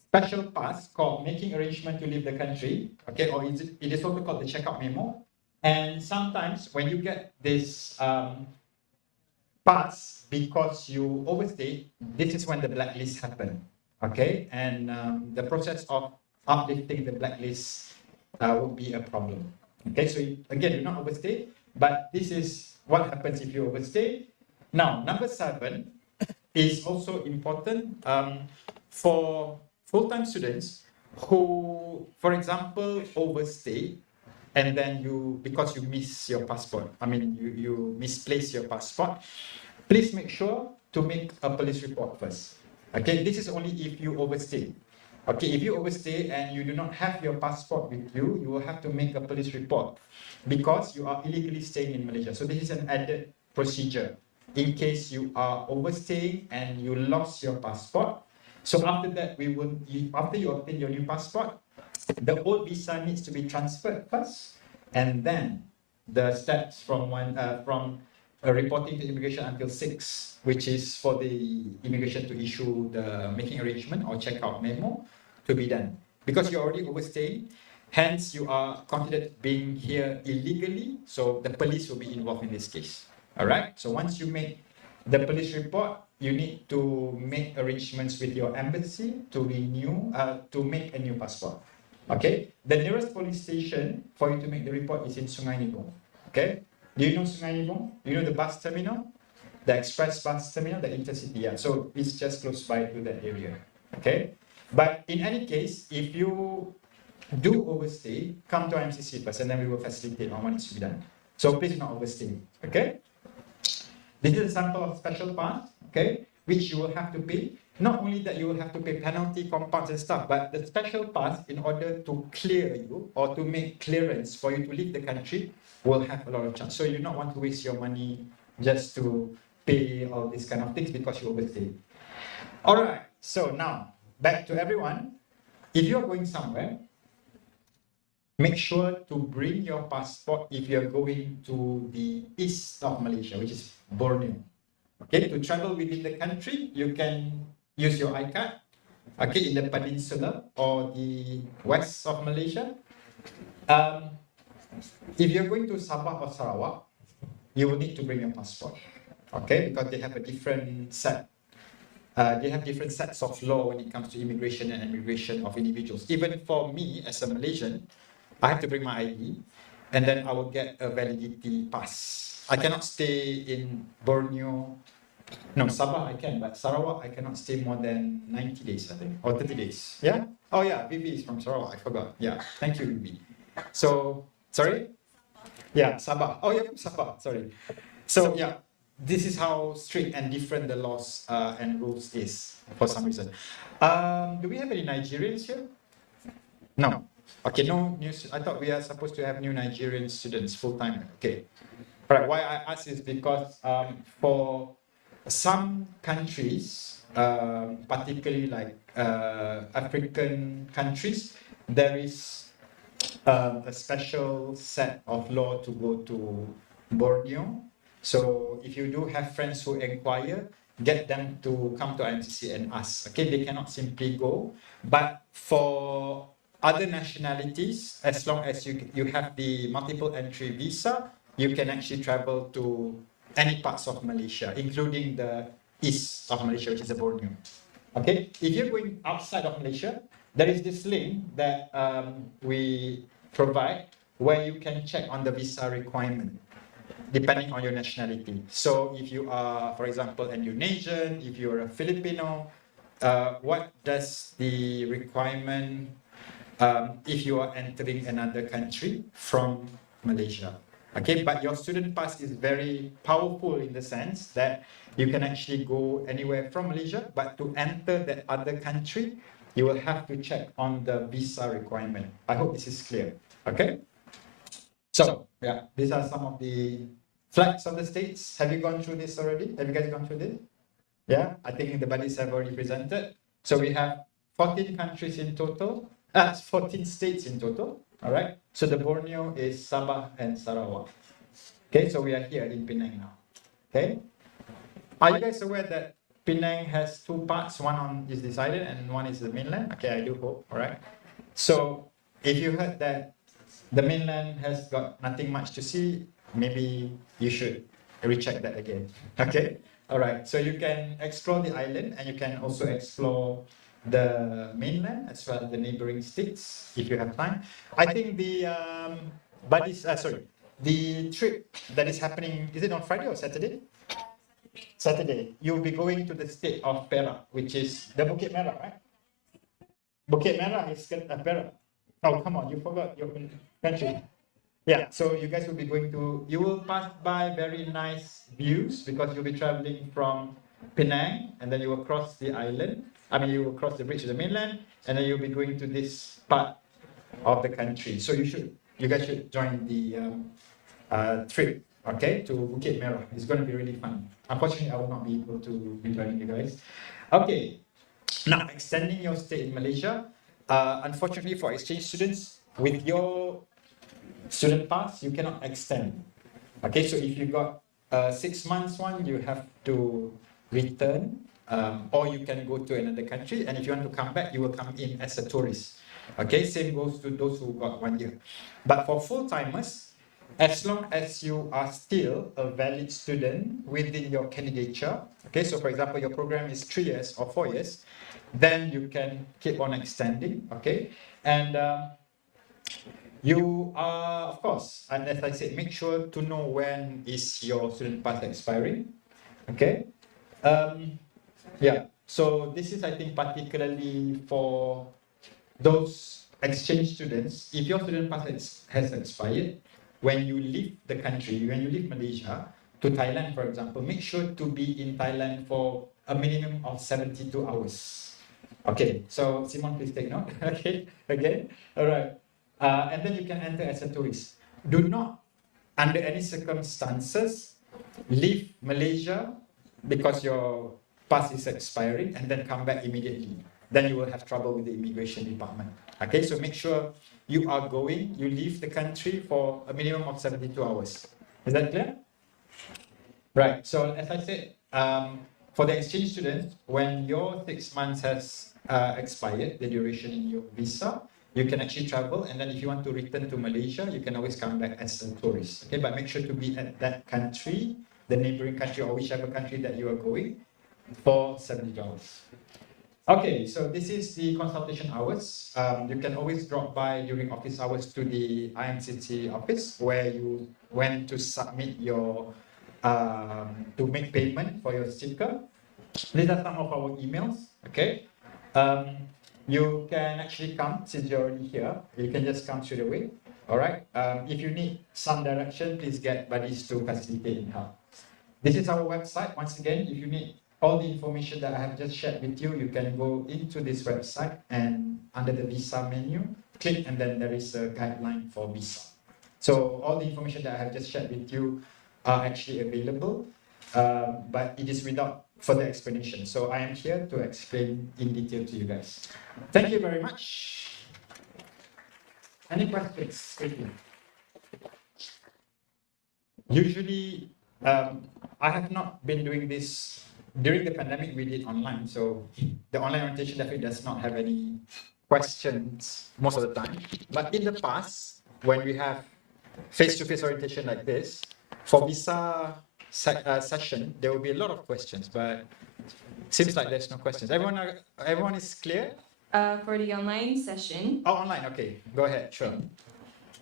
special pass called making arrangement to leave the country, okay, or it is also called the checkout memo. And sometimes when you get this pass because you overstay, this is when the blacklist happen, okay, and the process of uplifting the blacklist will be a problem. Okay, so again, do not overstay, but this is what happens if you overstay. Now, number 7 is also important for full-time students who, for example, overstay, and then because you miss your passport, you misplace your passport, please make sure to make a police report first. Okay, this is only if you overstay. Okay, if you overstay and you do not have your passport with you, you will have to make a police report because you are illegally staying in Malaysia. So this is an added procedure in case you are overstaying and you lost your passport. So after that, after you obtain your new passport, the old visa needs to be transferred first, and then the steps from reporting to immigration until 6, which is for the immigration to issue the making arrangement or checkout memo to be done. Because you're already overstaying, hence you are considered being here illegally, so the police will be involved in this case. All right, so once you make the police report, you need to make arrangements with your embassy to renew, to make a new passport. Okay, the nearest police station for you to make the report is in Sungai Nibong. Okay, do you know Sungai Nibong? Do you know the bus terminal? The express bus terminal, the intercity, yeah. So it's just close by to that area. Okay, but in any case, if you do overstay, come to MCC first, and then we will facilitate on what needs to be done. So please do not overstay. Okay, this is a sample of special pass. Okay, which you will have to pay. Not only that you will have to pay penalty, compounds and stuff, but the special pass, in order to clear you or to make clearance for you to leave the country, will have a lot of charge. So you do not want to waste your money just to pay all these kind of things because you overstay. All right, so now back to everyone. If you're going somewhere, make sure to bring your passport if you're going to the east of Malaysia, which is Borneo. Okay, to travel within the country, you can use your iCard, okay, in the peninsula or the west of Malaysia. If you're going to Sabah or Sarawak, you will need to bring your passport, okay, because they have a different set. They have different sets of law when it comes to immigration and immigration of individuals. Even for me as a Malaysian, I have to bring my ID, and then I will get a validity pass. I cannot stay in Borneo. No, Sabah I can, but Sarawak I cannot stay more than 90 days, I think, or 30 days. Yeah? Oh yeah, Vivi is from Sarawak, I forgot. Yeah, thank you, Vivi. So, sorry? Yeah, Sabah. Oh yeah, from Sabah, sorry. So yeah, this is how strict and different the laws and rules is for some reason. Do we have any Nigerians here? No. Okay, no news. I thought we are supposed to have new Nigerian students full-time. Okay. All right, why I ask is because for some countries, particularly like African countries, there is a special set of law to go to Borneo. So if you do have friends who inquire, get them to come to IMCC and ask. Okay, they cannot simply go. But for other nationalities, as long as you have the multiple entry visa, you can actually travel to any parts of Malaysia, including the east of Malaysia, which is the Borneo. Okay, if you're going outside of Malaysia, there is this link that we provide where you can check on the visa requirement. depending on your nationality. So if you are, for example, an Indonesian, if you're a Filipino, what does the requirement if you are entering another country from Malaysia? Okay, but your student pass is very powerful in the sense that you can actually go anywhere from Malaysia, but to enter that other country, you will have to check on the visa requirement. I hope this is clear. Okay. So yeah, these are some of the flags of the states. Have you gone through this already? Have you guys gone through this? Yeah, I think the buddies have already presented. So we have 14 countries in total, 14 states in total. All right. So the Borneo is Sabah and Sarawak. Okay, so we are here in Penang now. Okay. Are you guys aware that Penang has two parts? One is this island and one is the mainland. Okay, I do hope. All right. So if you heard that the mainland has got nothing much to see, maybe you should recheck that again. Okay. All right. So you can explore the island and you can also explore the mainland as well as the neighboring states if you have time. I think the the trip that is happening, is it on Friday or Saturday? Saturday. You'll be going to the state of Perak, which is the Bukit Merah, right? Bukit Merah is Perak. Oh, come on, you forgot your country. Yeah, so you guys will be going to, you will pass by very nice views because you'll be traveling from Penang and then you will cross the island. I mean, you will cross the bridge to the mainland and then you'll be going to this part of the country. So you guys should join the trip, okay, to Bukit Merah. It's going to be really fun. Unfortunately, I will not be able to be joining you guys. Okay, now extending your stay in Malaysia. Unfortunately for exchange students, with your student pass, you cannot extend. Okay, so if you got 6 months one, you have to return, or you can go to another country. And if you want to come back, you will come in as a tourist. Okay, same goes to those who got 1 year. But for full-timers, as long as you are still a valid student within your candidature, okay, so for example, your program is 3 years or 4 years, then you can keep on extending, okay? And you are, of course, and as I said, make sure to know when is your student pass expiring, okay? Yeah, so this is, I think, particularly for those exchange students. If your student pass has expired, when you leave the country, when you leave Malaysia to Thailand, for example, make sure to be in Thailand for a minimum of 72 hours. Okay, so Simon, please take note. Okay, again, all right. And then you can enter as a tourist. Do not, under any circumstances, leave Malaysia because your pass is expiring and then come back immediately. Then you will have trouble with the immigration department. Okay, so make sure you are going, you leave the country for a minimum of 72 hours. Is that clear? Right, so as I said, for the exchange students, when your 6 months has expired, the duration in your visa, you can actually travel, and then if you want to return to Malaysia, you can always come back as a tourist. Okay, but make sure to be at that country, the neighboring country or whichever country that you are going, for 70 hours. Okay, so this is the consultation hours. You can always drop by during office hours to the IMCT office where you went to submit your, to make payment for your sticker. These are some of our emails, okay? You can actually come, since you're already here, you can just come straight away, all right? If you need some direction, please get buddies to facilitate and help. This is our website. Once again, if you need all the information that I have just shared with you, you can go into this website and under the visa menu, click and then there is a guideline for visa. So all the information that I have just shared with you are actually available, but it is without further explanation. So I am here to explain in detail to you guys. Thank you very much. Any questions? Usually, I have not been doing this. During the pandemic, we did online. So the online orientation definitely does not have any questions most of the time. But in the past, when we have face-to-face orientation like this, for visa session, there will be a lot of questions, but seems like there's no questions. Everyone is clear? For the online session, Oh, online, okay. Go ahead, sure.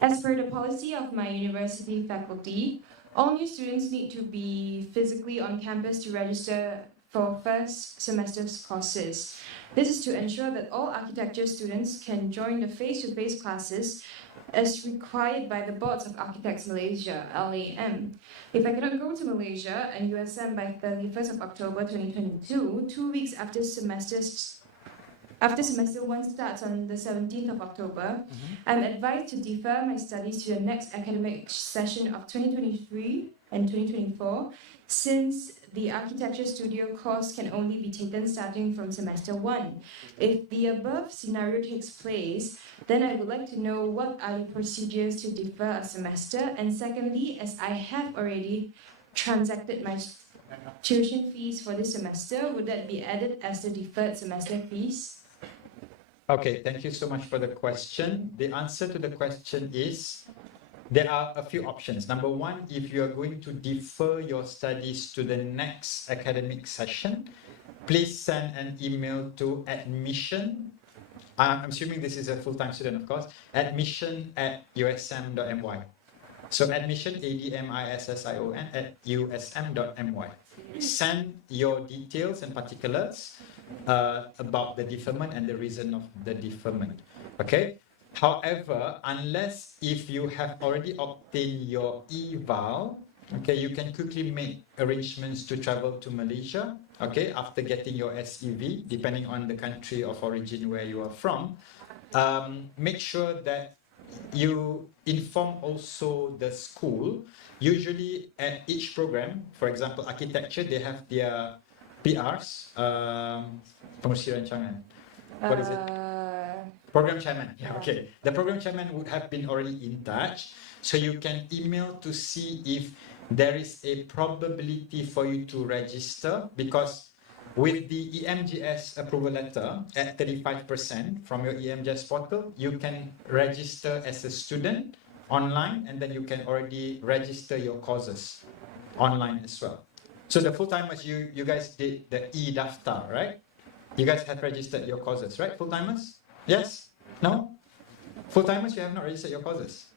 As per the policy of my university faculty, all new students need to be physically on campus to register for first semester's courses. This is to ensure that all architecture students can join the face-to-face classes as required by the Boards of Architects Malaysia, LAM. If I cannot go to Malaysia and USM by 31st of October 2022, 2 weeks after semester 1 starts on the 17th of October, I'm advised to defer my studies to the next academic session of 2023 and 2024, since the architecture studio course can only be taken starting from semester 1. If the above scenario takes place, then I would like to know what are the procedures to defer a semester, and secondly, as I have already transacted my tuition fees for this semester, would that be added as the deferred semester fees? Okay, thank you so much for the question. The answer to the question is there are a few options. Number one, if you are going to defer your studies to the next academic session, please send an email to admission. I'm assuming this is a full-time student, of course, admission@usm.my. So admission, admission, @usm.my. Send your details and particulars about the deferment and the reason of the deferment. Okay. However, unless if you have already obtained your eval, okay, you can quickly make arrangements to travel to Malaysia, okay, after getting your SEV, depending on the country of origin where you are from. Make sure that you inform also the school. Usually at each program, for example, architecture, they have their PRs, pengurusi rancangan. What is it? Program chairman. Yeah, okay. The program chairman would have been already in touch, so you can email to see if there is a probability for you to register, because with the EMGS approval letter at 35% from your EMGS portal, you can register as a student online, and then you can already register your courses online as well. So the full-timers, you guys did the e-daftar, right? You guys have registered your courses, right? Full-timers? Yes? No? Full-timers, you have not registered your courses?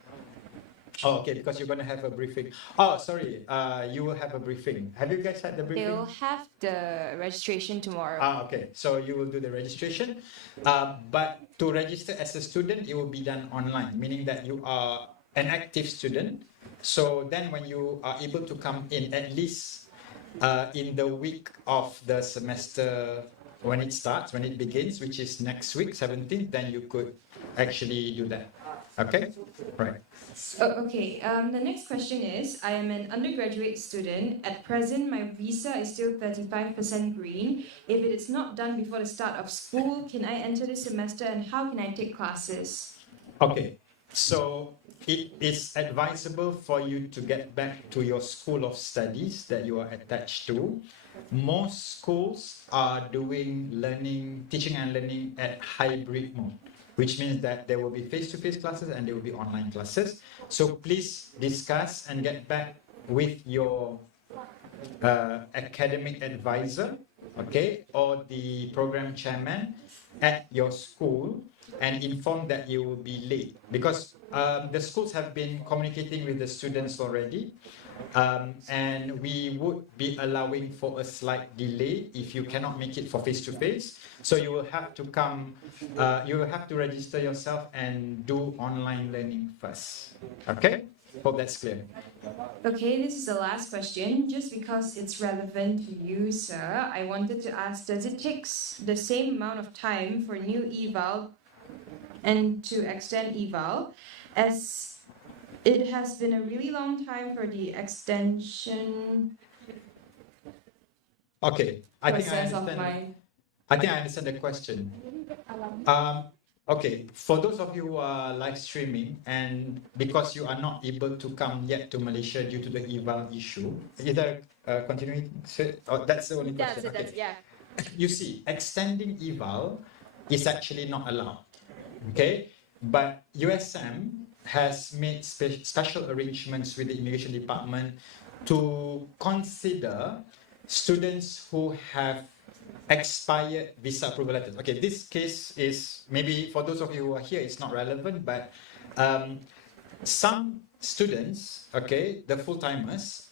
Oh, okay, because you're going to have a briefing. Oh, sorry, you will have a briefing. Have you guys had the briefing? They'll have the registration tomorrow. Okay, so you will do the registration. But to register as a student, it will be done online, meaning that you are an active student. So then when you are able to come in, at least in the week of the semester, when it starts, when it begins, which is next week, 17th, then you could actually do that. Okay? Right. Okay, the next question is, I am an undergraduate student. At present, my visa is still 35% green. If it is not done before the start of school, can I enter this semester, and how can I take classes? Okay, so it is advisable for you to get back to your school of studies that you are attached to. Most schools are doing teaching and learning at hybrid mode, which means that there will be face-to-face classes and there will be online classes. So please discuss and get back with your academic advisor, okay, or the program chairman at your school, and inform that you will be late, because the schools have been communicating with the students already, and we would be allowing for a slight delay if you cannot make it for face-to-face. So you will have to come, you will have to register yourself and do online learning first. Okay? Hope that's clear. Okay, this is the last question. Just because it's relevant to you, sir, I wanted to ask, does it take the same amount of time for new eval and to extend eval, as it has been a really long time for the extension Okay, I think I process of understand. my... I think I understand the question. Okay, for those of you who are live streaming, and because you are not able to come yet to Malaysia due to the eval issue, either continuing, oh, that's the only question. Okay. yeah. You see, extending eval is actually not allowed. Okay, but USM has made special arrangements with the immigration department to consider students who have expired visa approval letters. Okay, this case is, maybe for those of you who are here, it's not relevant, but some students, okay, the full-timers,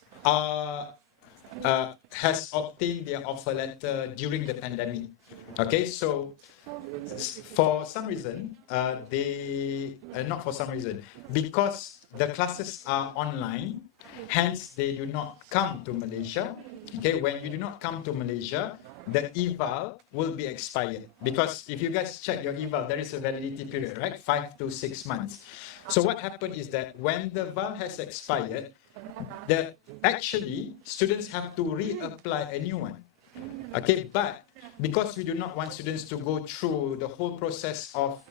has obtained their offer letter during the pandemic. Okay, so for some reason, not for some reason, because the classes are online, hence they do not come to Malaysia. Okay, when you do not come to Malaysia, the eval will be expired, because if you guys check your eval, there is a validity period, right? 5 to 6 months. So what happened is that when the val has expired, actually students have to reapply a new one. Okay, but because we do not want students to go through the whole process of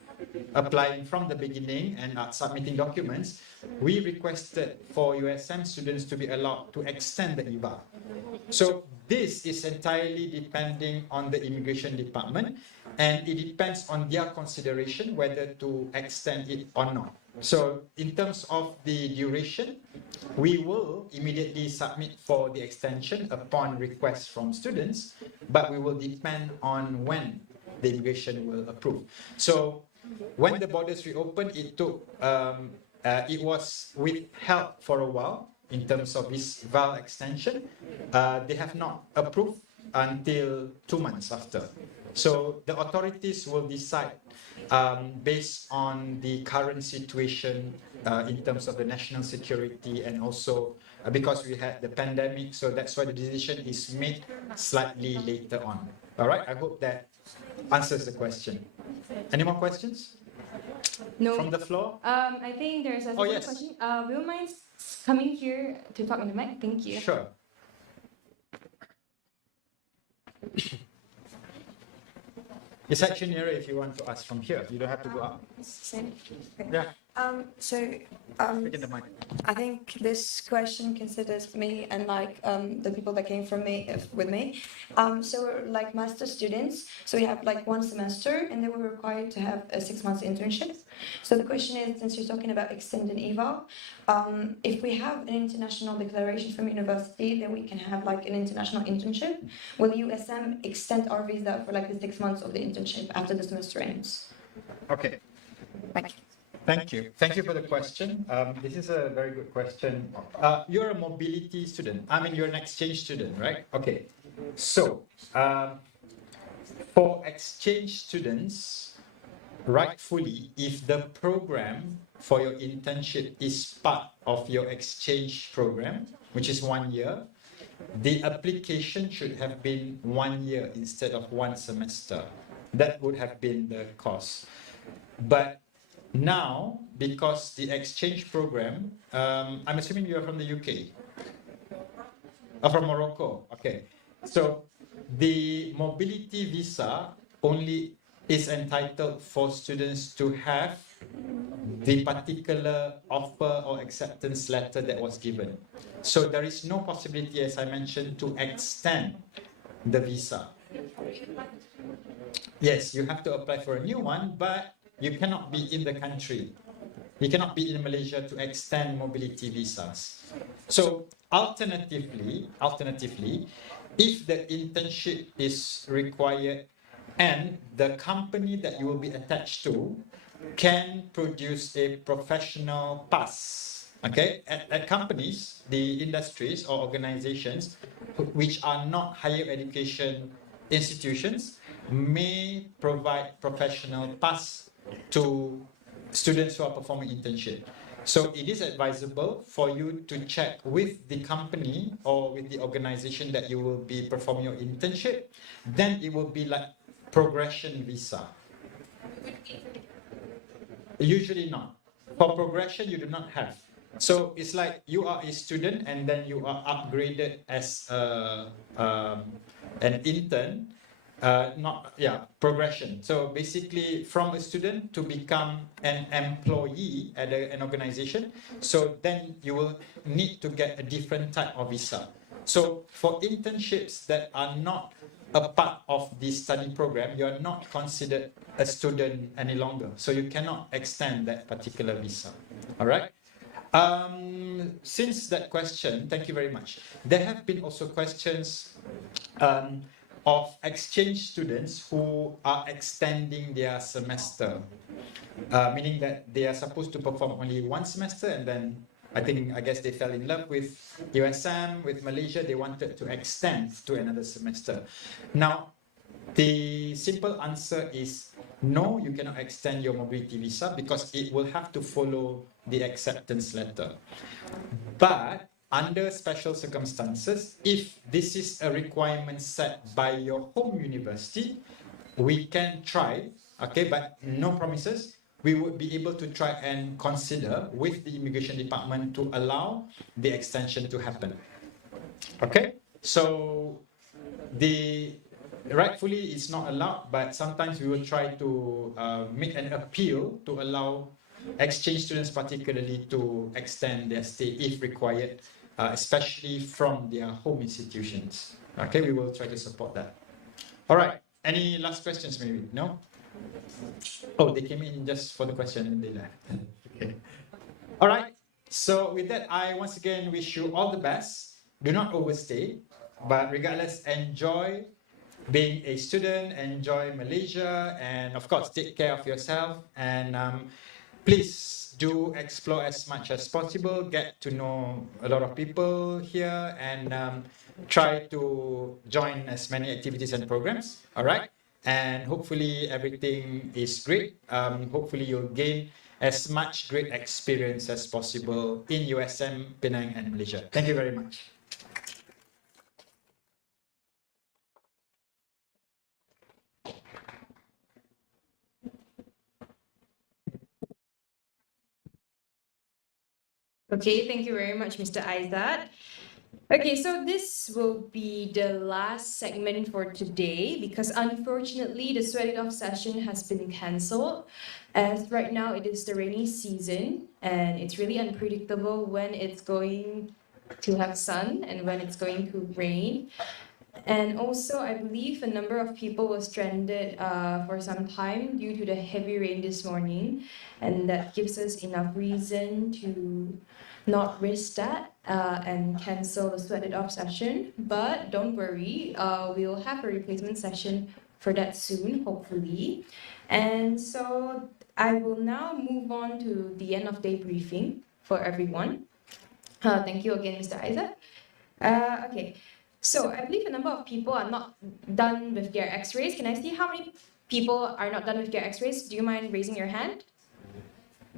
applying from the beginning and submitting documents, we requested for USM students to be allowed to extend the eval. So this is entirely depending on the immigration department, and it depends on their consideration whether to extend it or not. So in terms of the duration, we will immediately submit for the extension upon request from students, but we will depend on when the immigration will approve. So when the borders reopened, it was withheld for a while in terms of this val extension. They have not approved until 2 months after. So the authorities will decide based on the current situation in terms of the national security, and also because we had the pandemic, so that's why the decision is made slightly later on. All right, I hope that answers the question. Any more questions? No. From the floor? I think there's a yes. question. Will you mind coming here to talk on the mic? Thank you. Sure. It's actually nearer if you want to ask from here. You don't have to go up. Yeah. Taking the mic. I think this question considers me and the people that came from me with me. So we're like master students. So we have like 1 semester, and then we're required to have a 6 months internship. So the question is, since you're talking about extended eval, if we have an international declaration from university, then we can have like an international internship. Will USM extend our visa for like the 6 months of the internship after the semester ends? Okay. Thank you. Thank you. Thank you for the question. This is a very good question. You're a mobility student. I mean, you're an exchange student, right? Okay. So, for exchange students, rightfully, if the program for your internship is part of your exchange program, which is 1 year, the application should have been 1 year instead of 1 semester. That would have been the cost. But now, because the exchange program, I'm assuming you're from the UK? From Morocco, okay. So the mobility visa only is entitled for students to have the particular offer or acceptance letter that was given. So there is no possibility, as I mentioned, to extend the visa. Yes, you have to apply for a new one, but you cannot be in the country. You cannot be in Malaysia to extend mobility visas. So alternatively, if the internship is required and the company that you will be attached to can produce a professional pass. Okay, at companies, the industries or organizations which are not higher education institutions may provide professional pass to students who are performing internship. So it is advisable for you to check with the company or with the organization that you will be performing your internship. Then it will be like progression visa. Usually not. For progression, you do not have. So it's like you are a student and then you are upgraded as an intern. Progression. So basically from a student to become an employee at an organization. So then you will need to get a different type of visa. So for internships that are not a part of the study program, you are not considered a student any longer. So you cannot extend that particular visa. All right. Since that question, thank you very much. There have been also questions of exchange students who are extending their semester, meaning that they are supposed to perform only one semester and then I guess they fell in love with USM, with Malaysia, they wanted to extend to another semester. Now, the simple answer is no, you cannot extend your mobility visa because it will have to follow the acceptance letter. But under special circumstances, if this is a requirement set by your home university, we can try, okay, but no promises. We would be able to try and consider with the immigration department to allow the extension to happen. Okay, so the rightfully it's not allowed, but sometimes we will try to make an appeal to allow exchange students particularly to extend their stay if required, especially from their home institutions. Okay, we will try to support that. All right, any last questions maybe? No? Oh, they came in just for the question and they left. Okay. All right, so with that, I once again wish you all the best. Do not overstay, but regardless, enjoy being a student, enjoy Malaysia, and of course, take care of yourself. And please do explore as much as possible, get to know a lot of people here, and try to join as many activities and programs. All right, and hopefully everything is great. Hopefully you'll gain as much great experience as possible in USM, Penang, and Malaysia. Thank you very much. Okay, thank you very much, Mr. Aizat. Okay, so this will be the last segment for today because unfortunately the Sweat It Off session has been cancelled, as right now it is the rainy season and it's really unpredictable when it's going to have sun and when it's going to rain. And also, I believe a number of people were stranded for some time due to the heavy rain this morning, and that gives us enough reason to not risk that and cancel the Sweat It Off session. But don't worry, we'll have a replacement session for that soon, hopefully. And so I will now move on to the end of day briefing for everyone. Thank you again, Mr. Isaac. Okay. So I believe a number of people are not done with their x-rays. Can I see how many people are not done with their x-rays? Do you mind raising your hand?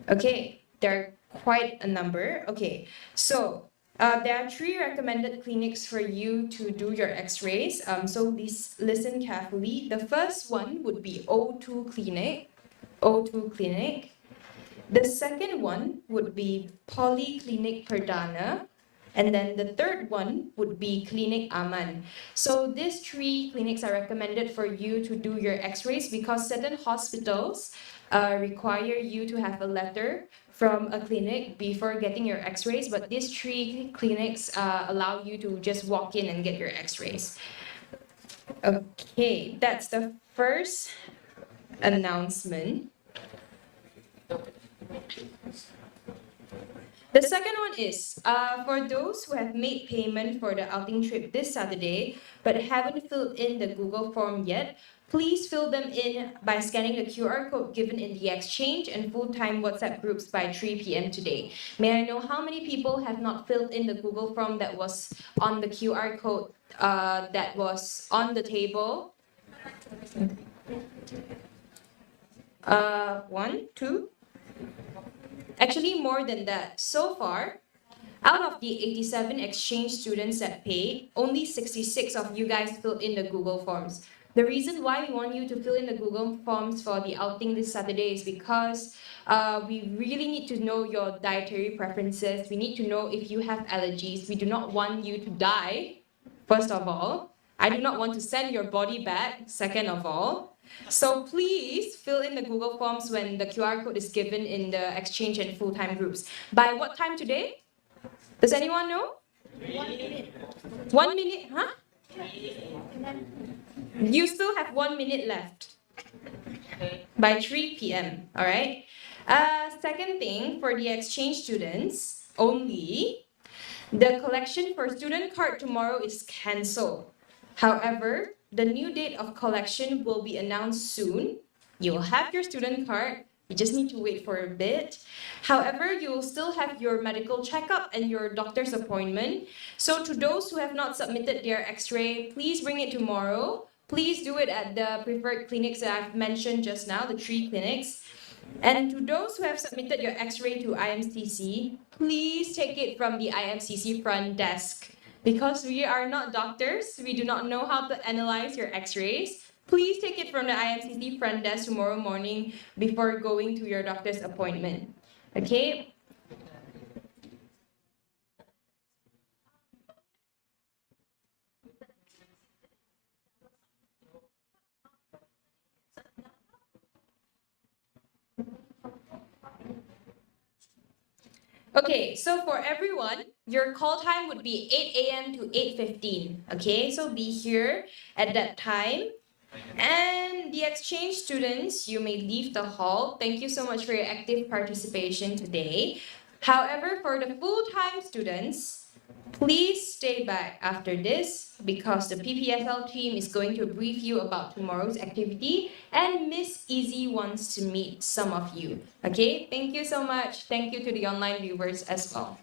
Okay, there are quite a number. Okay, so there are 3 recommended clinics for you to do your x-rays. So please listen carefully. The first one would be O2 Clinic. O2 Clinic. The second one would be Polyclinic Perdana. And then the third one would be Clinic Aman. So these 3 clinics are recommended for you to do your x-rays because certain hospitals require you to have a letter from a clinic before getting your x-rays, but these 3 clinics allow you to just walk in and get your x-rays. Okay, that's the first announcement. The second one is, for those who have made payment for the outing trip this Saturday but haven't filled in the Google form yet, please fill them in by scanning the QR code given in the exchange and full-time WhatsApp groups by 3 p.m. today. May I know how many people have not filled in the Google form that was on the QR code that was on the table? 1, 2. Actually, more than that. So far, out of the 87 exchange students that paid, only 66 of you guys filled in the Google Forms. The reason why we want you to fill in the Google Forms for the outing this Saturday is because we really need to know your dietary preferences. We need to know if you have allergies. We do not want you to die, first of all. I do not want to send your body back, second of all. So please fill in the Google Forms when the QR code is given in the exchange and full-time groups. By what time today? Does anyone know? 1 minute. 1 minute, huh? You still have 1 minute left. By 3 p.m., all right? Second thing, for the exchange students only, the collection for student card tomorrow is cancelled. However, the new date of collection will be announced soon. You will have your student card. You just need to wait for a bit. However, you will still have your medical checkup and your doctor's appointment. So to those who have not submitted their x-ray, please bring it tomorrow. Please do it at the preferred clinics that I've mentioned just now, the 3 clinics. And to those who have submitted your x-ray to IMCC, please take it from the IMCC front desk. Because we are not doctors, we do not know how to analyze your x-rays. Please take it from the IMCC front desk tomorrow morning before going to your doctor's appointment. Okay? Okay, so for everyone, your call time would be 8 a.m. to 8:15. Okay, so be here at that time. And the exchange students, you may leave the hall. Thank you so much for your active participation today. However, for the full-time students, please stay back after this because the PPSL team is going to brief you about tomorrow's activity and Miss Easy wants to meet some of you. Okay, thank you so much. Thank you to the online viewers as well.